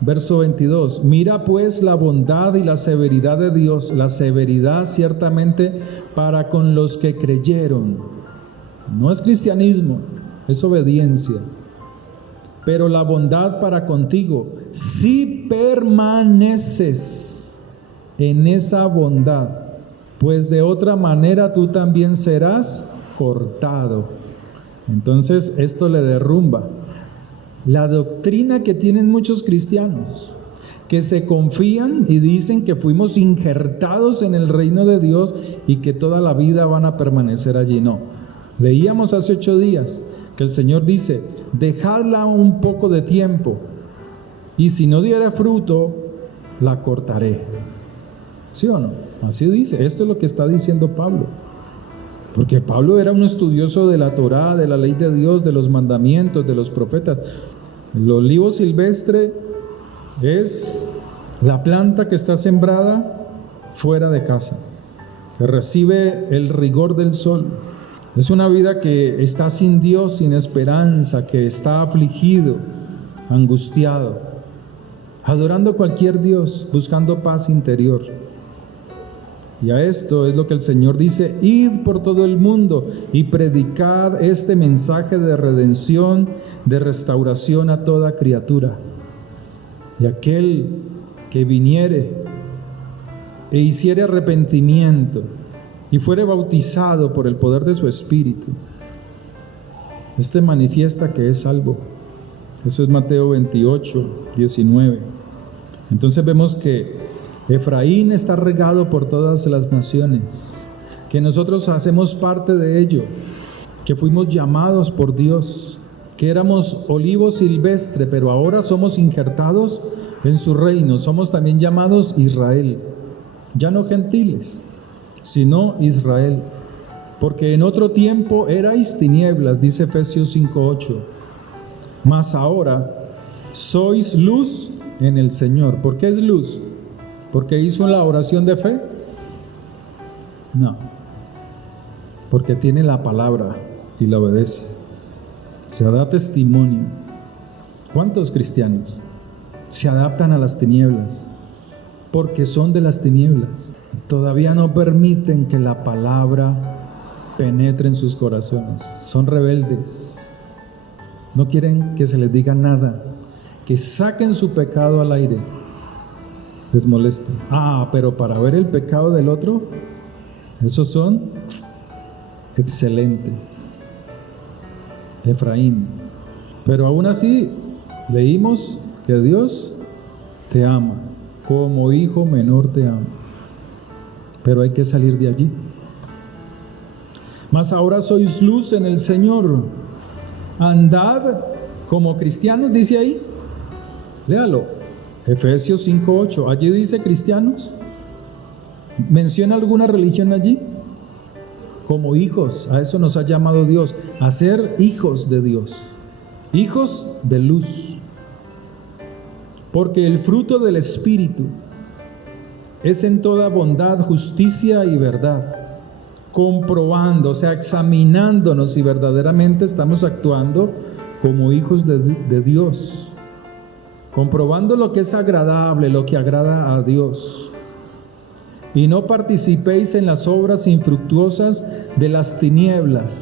verso 22, mira pues la bondad y la severidad de Dios, la severidad ciertamente para con los que creyeron. No es cristianismo, es obediencia. Pero la bondad para contigo, si permaneces en esa bondad, pues de otra manera tú también serás cortado. Entonces esto le derrumba la doctrina que tienen muchos cristianos, que se confían y dicen que fuimos injertados en el reino de Dios y que toda la vida van a permanecer allí. No, leíamos hace 8 días que el Señor dice, dejadla un poco de tiempo y si no diera fruto, la cortaré. ¿Sí o no? Así dice, esto es lo que está diciendo Pablo. Porque Pablo era un estudioso de la Torá, de la ley de Dios, de los mandamientos, de los profetas. El olivo silvestre es la planta que está sembrada fuera de casa, que recibe el rigor del sol. Es una vida que está sin Dios, sin esperanza, que está afligido, angustiado, adorando cualquier Dios, buscando paz interior. Y a esto es lo que el Señor dice, id por todo el mundo y predicad este mensaje de redención, de restauración a toda criatura. Y aquel que viniere e hiciere arrepentimiento y fuere bautizado por el poder de su Espíritu, este manifiesta que es salvo. Eso es Mateo 28, 19. Entonces vemos que Efraín está regado por todas las naciones, que nosotros hacemos parte de ello, que fuimos llamados por Dios, que éramos olivo silvestre, pero ahora somos injertados en su reino, somos también llamados Israel, ya no gentiles, sino Israel, porque en otro tiempo erais tinieblas, dice Efesios 5:8, mas ahora sois luz en el Señor. ¿Por qué es luz? ¿Porque hizo la oración de fe? No, porque tiene la palabra y la obedece. Se da testimonio. ¿Cuántos cristianos se adaptan a las tinieblas? Porque son de las tinieblas. Todavía no permiten que la palabra penetre en sus corazones. Son rebeldes. No quieren que se les diga nada. Que saquen su pecado al aire. Les molesta. Pero para ver el pecado del otro, esos son excelentes. Efraín. Pero aún así, leímos que Dios te ama, como hijo menor te ama. Pero hay que salir de allí. Mas ahora sois luz en el Señor. Andad como cristianos, dice ahí. Léalo. Efesios 5:8, allí dice cristianos. ¿Menciona alguna religión allí? Como hijos, a eso nos ha llamado Dios, a ser hijos de Dios, hijos de luz. Porque el fruto del Espíritu es en toda bondad, justicia y verdad, comprobando, o sea, examinándonos si verdaderamente estamos actuando como hijos de Dios, comprobando lo que es agradable, lo que agrada a Dios. Y no participéis en las obras infructuosas de las tinieblas,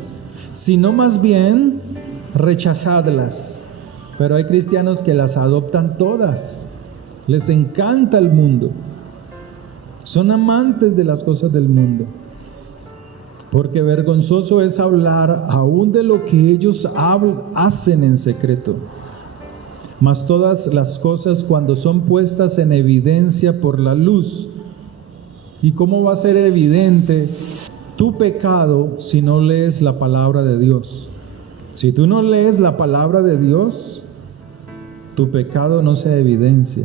sino más bien rechazadlas. Pero hay cristianos que las adoptan todas, les encanta el mundo, son amantes de las cosas del mundo. Porque vergonzoso es hablar aún de lo que ellos hacen en secreto. Mas todas las cosas, cuando son puestas en evidencia por la luz. ¿Y cómo va a ser evidente tu pecado si no lees la palabra de Dios? Si tú no lees la palabra de Dios, tu pecado no se evidencia,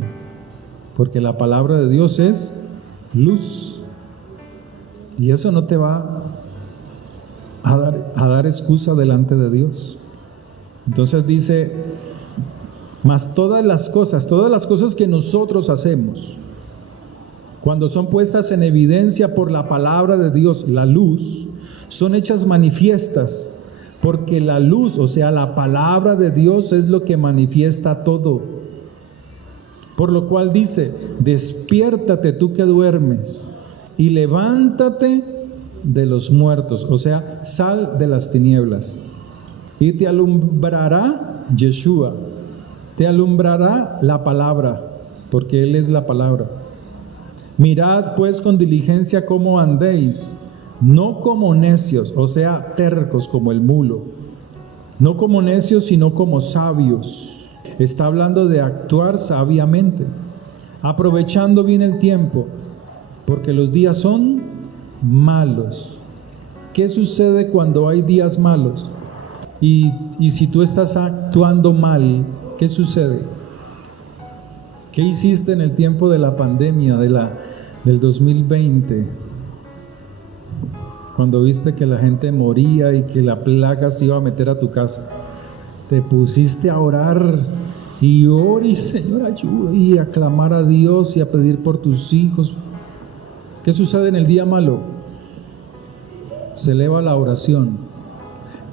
porque la palabra de Dios es luz, y eso no te va a dar excusa delante de Dios. Entonces dice, mas todas las cosas que nosotros hacemos, cuando son puestas en evidencia por la palabra de Dios, la luz, son hechas manifiestas, porque la luz, o sea, la palabra de Dios es lo que manifiesta todo. Por lo cual dice, despiértate tú que duermes, y levántate de los muertos, o sea, sal de las tinieblas, y te alumbrará Yeshua, te alumbrará la palabra, porque Él es la palabra. Mirad pues con diligencia cómo andéis, no como necios, o sea, tercos como el mulo, no como necios, sino como sabios. Está hablando de actuar sabiamente, aprovechando bien el tiempo, porque los días son malos. ¿Qué sucede cuando hay días malos? Y si tú estás actuando mal, ¿qué sucede? ¿Qué hiciste en el tiempo de la pandemia, del 2020? Cuando viste que la gente moría y que la plaga se iba a meter a tu casa, te pusiste a orar y Señor, ayuda, y a clamar a Dios y a pedir por tus hijos. ¿Qué sucede en el día malo? Se eleva la oración.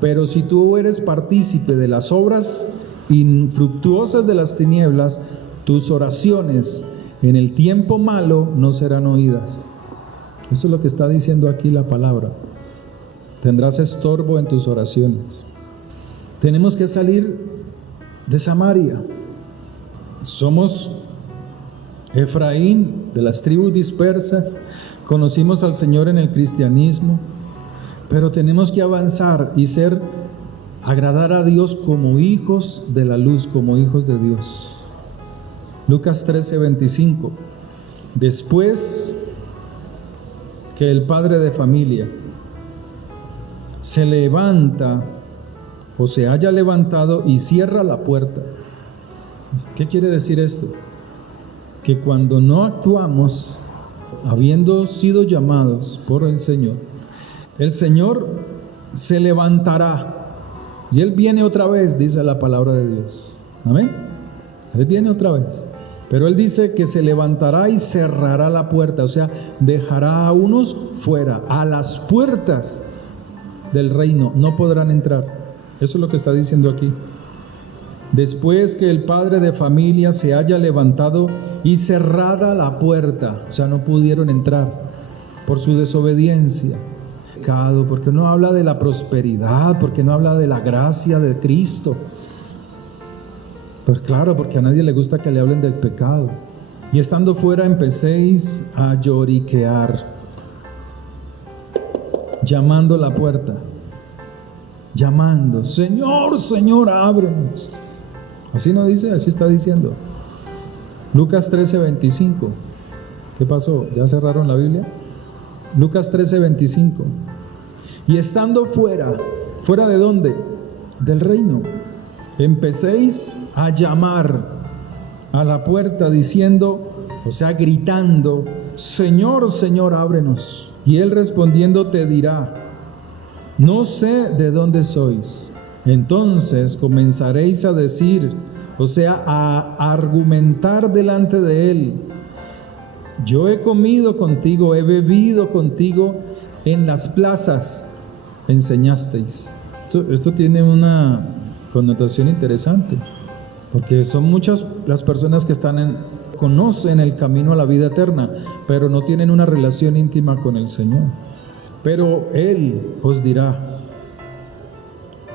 Pero si tú eres partícipe de las obras infructuosas de las tinieblas, tus oraciones en el tiempo malo no serán oídas. Eso es lo que está diciendo aquí la palabra. Tendrás estorbo en tus oraciones. Tenemos que salir de Samaria. Somos Efraín, de las tribus dispersas. Conocimos al Señor en el cristianismo, pero tenemos que avanzar y agradar a Dios como hijos de la luz, como hijos de Dios. Lucas 13:25. Después que el padre de familia se levanta o se haya levantado y cierra la puerta. ¿Qué quiere decir esto? Que cuando no actuamos, habiendo sido llamados por el Señor se levantará y Él viene otra vez, dice la palabra de Dios. Amén. Él viene otra vez. Pero Él dice que se levantará y cerrará la puerta, o sea, dejará a unos fuera, a las puertas del reino, no podrán entrar. Eso es lo que está diciendo aquí. Después que el padre de familia se haya levantado y cerrada la puerta, o sea, no pudieron entrar por su desobediencia. Pecado, porque no habla de la prosperidad, porque no habla de la gracia de Cristo. Pues claro, porque a nadie le gusta que le hablen del pecado. Y estando fuera empecéis a lloriquear, llamando a la puerta, llamando, Señor, Señor, ábrenos. Así no dice, así está diciendo. Lucas 13:25. ¿Qué pasó? ¿Ya cerraron la Biblia? Lucas 13:25. Y estando fuera, ¿fuera de dónde? Del reino. Empecéis a llamar a la puerta diciendo, o sea, gritando, Señor, Señor, ábrenos. Y él respondiendo te dirá, no sé de dónde sois. Entonces comenzaréis a decir, o sea, a argumentar delante de él, yo he comido contigo, he bebido contigo en las plazas, enseñasteis. Esto tiene una connotación interesante, porque son muchas las personas que conocen el camino a la vida eterna, pero no tienen una relación íntima con el Señor. Pero Él os dirá,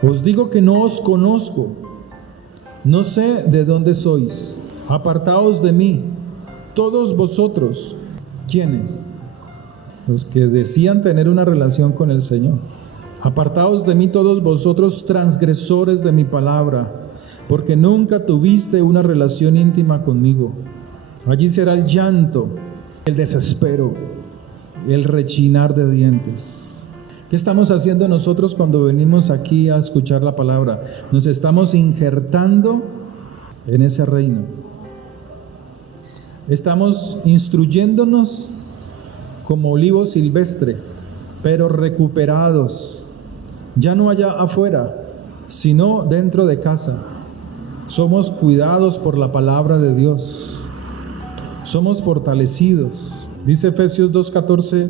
os digo que no os conozco, no sé de dónde sois, apartaos de mí, todos vosotros. ¿Quiénes? Los que decían tener una relación con el Señor. Apartaos de mí todos vosotros, transgresores de mi palabra, porque nunca tuviste una relación íntima conmigo. Allí será el llanto, el desespero, el rechinar de dientes. ¿Qué estamos haciendo nosotros cuando venimos aquí a escuchar la palabra? Nos estamos injertando en ese reino. Estamos instruyéndonos como olivo silvestre, pero recuperados. Ya no allá afuera, sino dentro de casa. Somos cuidados por la palabra de Dios. Somos fortalecidos. Dice Efesios 2:14,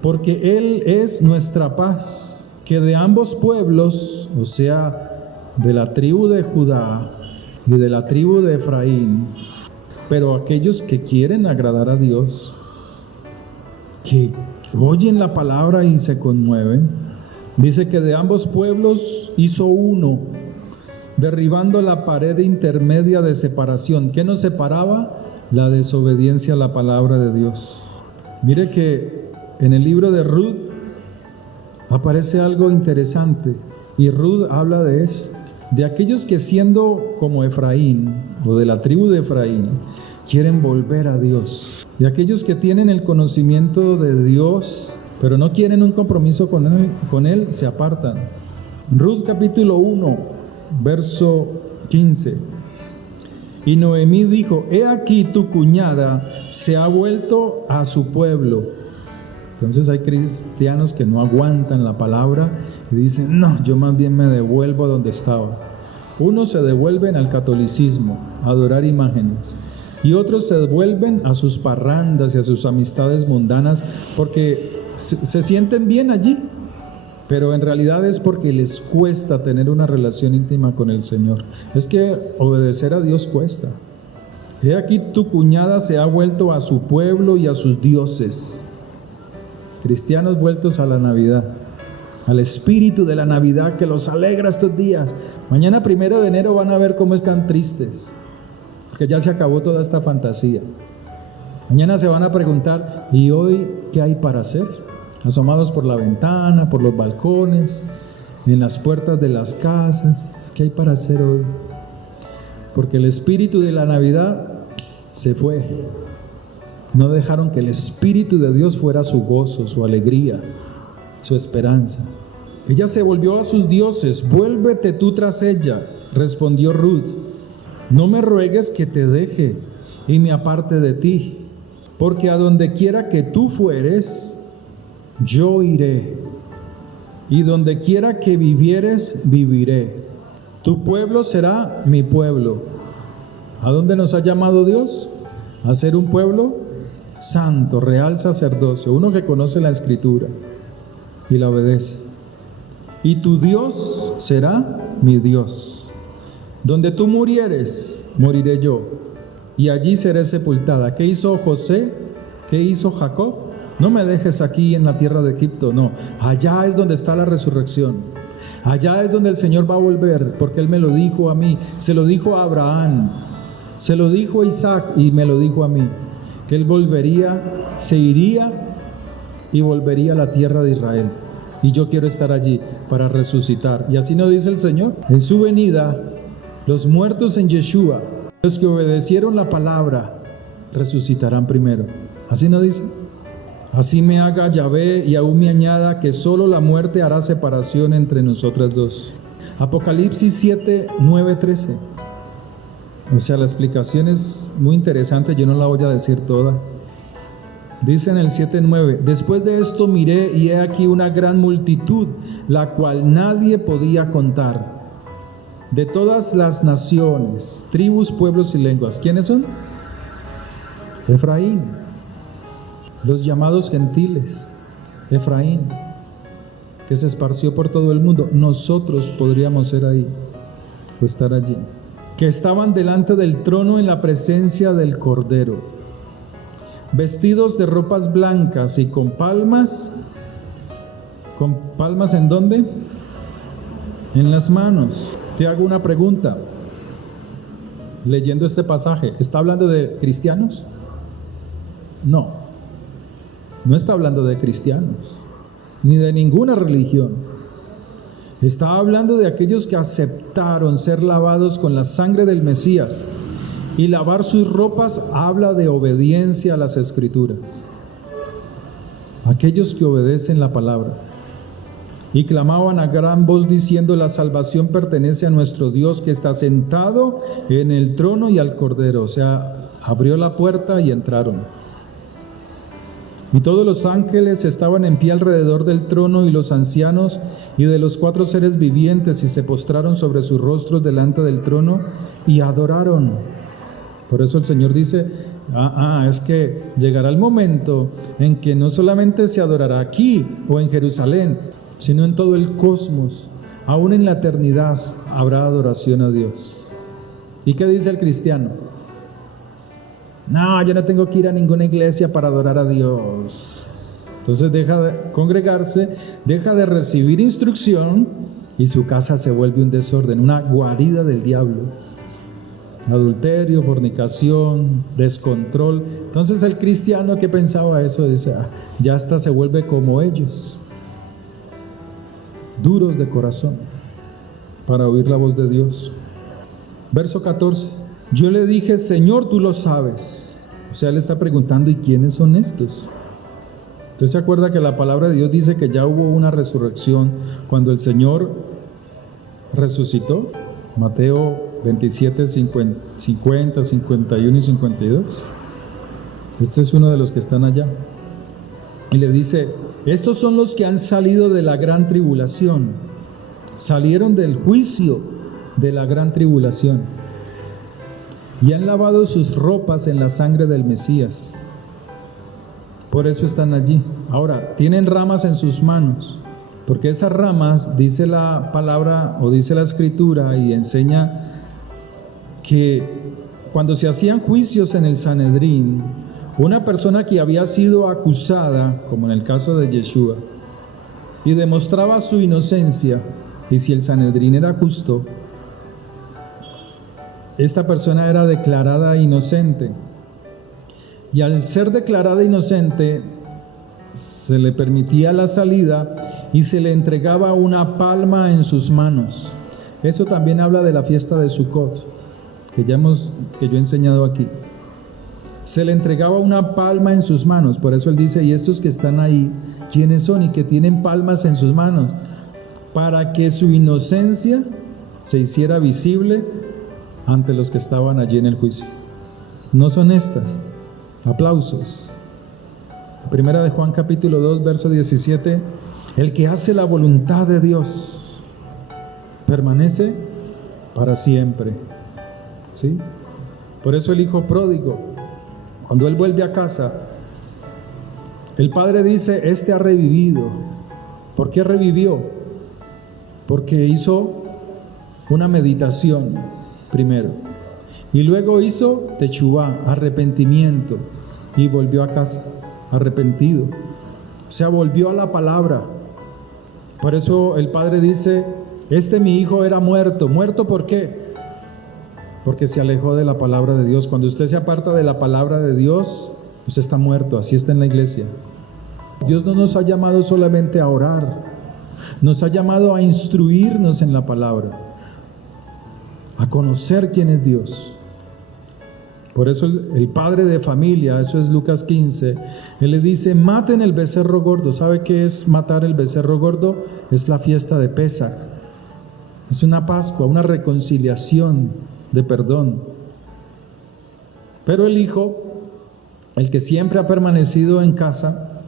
porque Él es nuestra paz, que de ambos pueblos, o sea, de la tribu de Judá y de la tribu de Efraín, pero aquellos que quieren agradar a Dios, que oyen la palabra y se conmueven, dice que de ambos pueblos hizo uno, derribando la pared intermedia de separación. ¿Qué nos separaba? La desobediencia a la palabra de Dios. Mire que en el libro de Ruth aparece algo interesante, y Ruth habla de eso, de aquellos que siendo como Efraín, o de la tribu de Efraín, quieren volver a Dios, y aquellos que tienen el conocimiento de Dios, pero no quieren un compromiso con Él, se apartan. Ruth capítulo 1, verso 15. Y Noemí dijo, he aquí tu cuñada se ha vuelto a su pueblo. Entonces hay cristianos que no aguantan la palabra y dicen, no, yo más bien me devuelvo a donde estaba. Unos se devuelven al catolicismo, a adorar imágenes, y otros se devuelven a sus parrandas y a sus amistades mundanas porque se sienten bien allí, pero en realidad es porque les cuesta tener una relación íntima con el Señor. Es que obedecer a Dios cuesta. He aquí tu cuñada se ha vuelto a su pueblo y a sus dioses. Cristianos vueltos a la Navidad, al espíritu de la Navidad que los alegra estos días. Mañana 1 de enero van a ver cómo están tristes, porque ya se acabó toda esta fantasía. Mañana se van a preguntar, ¿y hoy qué hay para hacer? Asomados por la ventana, por los balcones, en las puertas de las casas, ¿qué hay para hacer hoy? Porque el espíritu de la Navidad se fue. No dejaron que el espíritu de Dios fuera su gozo, su alegría, su esperanza. Ella se volvió a sus dioses. Vuélvete tú tras ella, respondió Ruth. No me ruegues que te deje y me aparte de ti, porque a donde quiera que tú fueres, yo iré, y donde quiera que vivieres, viviré. Tu pueblo será mi pueblo. ¿A dónde nos ha llamado Dios? A ser un pueblo santo, real sacerdocio, uno que conoce la Escritura y la obedece. Y tu Dios será mi Dios. Donde tú murieres, moriré yo, y allí seré sepultada. ¿Qué hizo José? ¿Qué hizo Jacob? No me dejes aquí en la tierra de Egipto, no. Allá es donde está la resurrección. Allá es donde el Señor va a volver, porque Él me lo dijo a mí. Se lo dijo a Abraham, se lo dijo a Isaac y me lo dijo a mí. Que Él volvería, se iría y volvería a la tierra de Israel. Y yo quiero estar allí para resucitar. Y así nos dice el Señor. En su venida, los muertos en Yeshua, los que obedecieron la palabra, resucitarán primero. Así nos dice. Así me haga Yahvé y aún me añada que solo la muerte hará separación entre nosotras dos. Apocalipsis 7, 9, 13. O sea, la explicación es muy interesante, yo no la voy a decir toda. Dice en el 7:9, después de esto miré y he aquí una gran multitud, la cual nadie podía contar, de todas las naciones, tribus, pueblos y lenguas. ¿Quiénes son? Efraín, los llamados gentiles, Efraín, que se esparció por todo el mundo. Nosotros podríamos ser ahí, o estar allí, que estaban delante del trono en la presencia del Cordero, vestidos de ropas blancas y con palmas. ¿Con palmas en dónde? En las manos. Te hago una pregunta. Leyendo este pasaje, ¿está hablando de cristianos? No, no está hablando de cristianos, ni de ninguna religión. Está hablando de aquellos que aceptaron ser lavados con la sangre del Mesías. Y lavar sus ropas habla de obediencia a las Escrituras. Aquellos que obedecen la palabra. Y clamaban a gran voz diciendo: la salvación pertenece a nuestro Dios que está sentado en el trono y al Cordero. O sea, abrió la puerta y entraron. Y todos los ángeles estaban en pie alrededor del trono y los ancianos y de los 4 seres vivientes, y se postraron sobre sus rostros delante del trono y adoraron. Por eso el Señor dice, es que llegará el momento en que no solamente se adorará aquí o en Jerusalén, sino en todo el cosmos. Aún en la eternidad habrá adoración a Dios. ¿Y qué dice el cristiano? No, yo no tengo que ir a ninguna iglesia para adorar a Dios. Entonces deja de congregarse, deja de recibir instrucción y su casa se vuelve un desorden, una guarida del diablo. Adulterio, fornicación, descontrol. Entonces el cristiano que pensaba eso dice, ya hasta se vuelve como ellos, duros de corazón para oír la voz de Dios. Verso 14, yo le dije, Señor, tú lo sabes. O sea, él está preguntando, ¿y quiénes son estos? ¿Usted se acuerda que la palabra de Dios dice que ya hubo una resurrección cuando el Señor resucitó? Mateo 27, 50, 51 y 52. Este es uno de los que están allá. Y le dice, estos son los que han salido de la gran tribulación. Salieron del juicio de la gran tribulación. Y han lavado sus ropas en la sangre del Mesías. Por eso están allí. Ahora, tienen ramas en sus manos. Porque esas ramas, dice la palabra o dice la Escritura y enseña que cuando se hacían juicios en el Sanedrín, una persona que había sido acusada, como en el caso de Yeshua, y demostraba su inocencia, y si el Sanedrín era justo, esta persona era declarada inocente. Y al ser declarada inocente, se le permitía la salida y se le entregaba una palma en sus manos. Eso también habla de la fiesta de Sukkot, que yo he enseñado aquí. Se le entregaba una palma en sus manos. Por eso él dice, y estos que están ahí, ¿quiénes son? Y que tienen palmas en sus manos, para que su inocencia se hiciera visible ante los que estaban allí en el juicio. No son estas. Aplausos. Primera de Juan capítulo 2, verso 17. El que hace la voluntad de Dios permanece para siempre. ¿Sí? Por eso el hijo pródigo, cuando él vuelve a casa, el padre dice, este ha revivido. ¿Por qué revivió? Porque hizo una meditación primero, y luego hizo techubá, arrepentimiento, y volvió a casa arrepentido. O sea, volvió a la palabra. Por eso el padre dice, mi hijo era muerto. ¿Muerto por qué? Porque se alejó de la palabra de Dios. Cuando usted se aparta de la palabra de Dios, pues está muerto. Así está en la iglesia. Dios no nos ha llamado solamente a orar, nos ha llamado a instruirnos en la palabra, a conocer quién es Dios. Por eso el padre de familia, eso es Lucas 15, él le dice, maten el becerro gordo. ¿Sabe qué es matar el becerro gordo? Es la fiesta de Pesach. Es una Pascua, una reconciliación de perdón. Pero el hijo el que siempre ha permanecido en casa,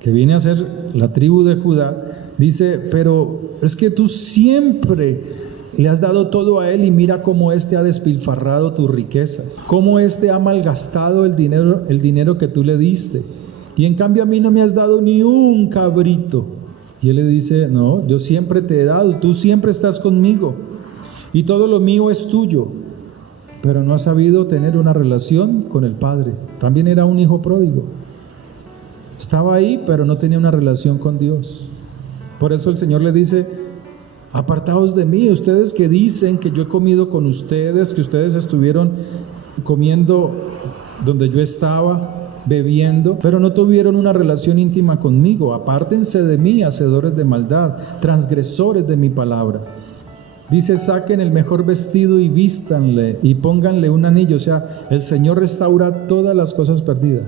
que viene a ser la tribu de Judá, dice, pero es que tú siempre le has dado todo a él y mira cómo éste ha despilfarrado tus riquezas, cómo éste ha malgastado el dinero que tú le diste. Y en cambio a mí no me has dado ni un cabrito. Y él le dice, no, yo siempre te he dado, tú siempre estás conmigo y todo lo mío es tuyo. Pero no has sabido tener una relación con el Padre. También era un hijo pródigo. Estaba ahí, pero no tenía una relación con Dios. Por eso el Señor le dice, apartaos de mí, ustedes que dicen que yo he comido con ustedes, que ustedes estuvieron comiendo donde yo estaba, bebiendo, pero no tuvieron una relación íntima conmigo. Apártense de mí, hacedores de maldad, transgresores de mi palabra. Dice, saquen el mejor vestido y vístanle y pónganle un anillo. O sea, el Señor restaura todas las cosas perdidas.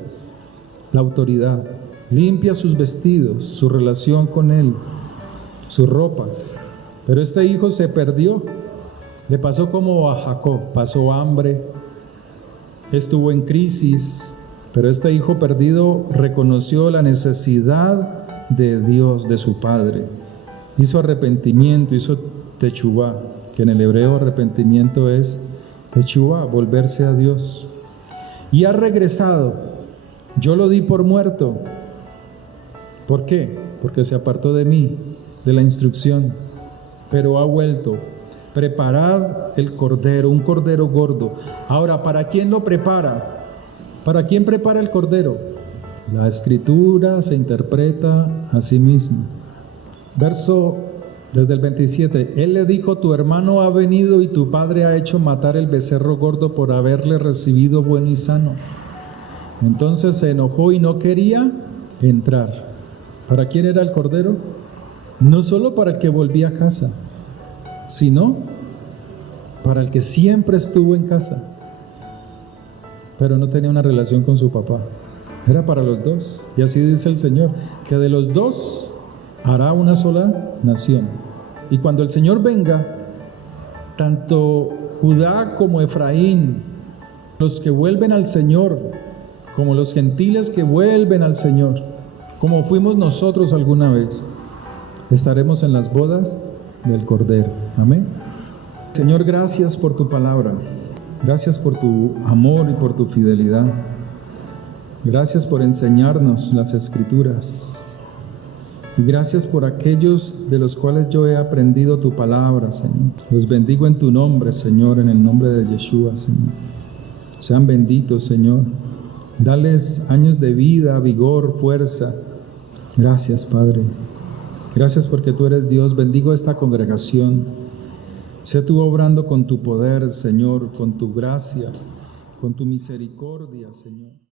La autoridad, limpia sus vestidos, su relación con Él, sus ropas. Pero este hijo se perdió. Le pasó como a Jacob, pasó hambre, estuvo en crisis. Pero este hijo perdido reconoció la necesidad de Dios, de su padre. Hizo arrepentimiento, hizo techubá, que en el hebreo arrepentimiento es techubá, volverse a Dios. Y ha regresado. Yo lo di por muerto. ¿Por qué? Porque se apartó de mí, de la instrucción. Pero ha vuelto. Preparad el cordero, un cordero gordo. Ahora, ¿para quién lo prepara? ¿Para quién prepara el cordero? La escritura se interpreta a sí misma. Verso desde el 27. Él le dijo, tu hermano ha venido y tu padre ha hecho matar el becerro gordo por haberle recibido bueno y sano. Entonces se enojó y no quería entrar. ¿Para quién era el cordero? No solo para el que volvía a casa, sino para el que siempre estuvo en casa, pero no tenía una relación con su papá. Era para los dos. Y así dice el Señor, que de los dos hará una sola nación. Y cuando el Señor venga, tanto Judá como Efraín, los que vuelven al Señor, como los gentiles que vuelven al Señor, como fuimos nosotros alguna vez, estaremos en las bodas del Cordero. Amén. Señor, gracias por tu palabra. Gracias por tu amor y por tu fidelidad. Gracias por enseñarnos las Escrituras. Y gracias por aquellos de los cuales yo he aprendido tu palabra, Señor. Los bendigo en tu nombre, Señor, en el nombre de Yeshua, Señor. Sean benditos, Señor. Dales años de vida, vigor, fuerza. Gracias, Padre. Gracias porque tú eres Dios. Bendigo esta congregación. Sea tú obrando con tu poder, Señor, con tu gracia, con tu misericordia, Señor.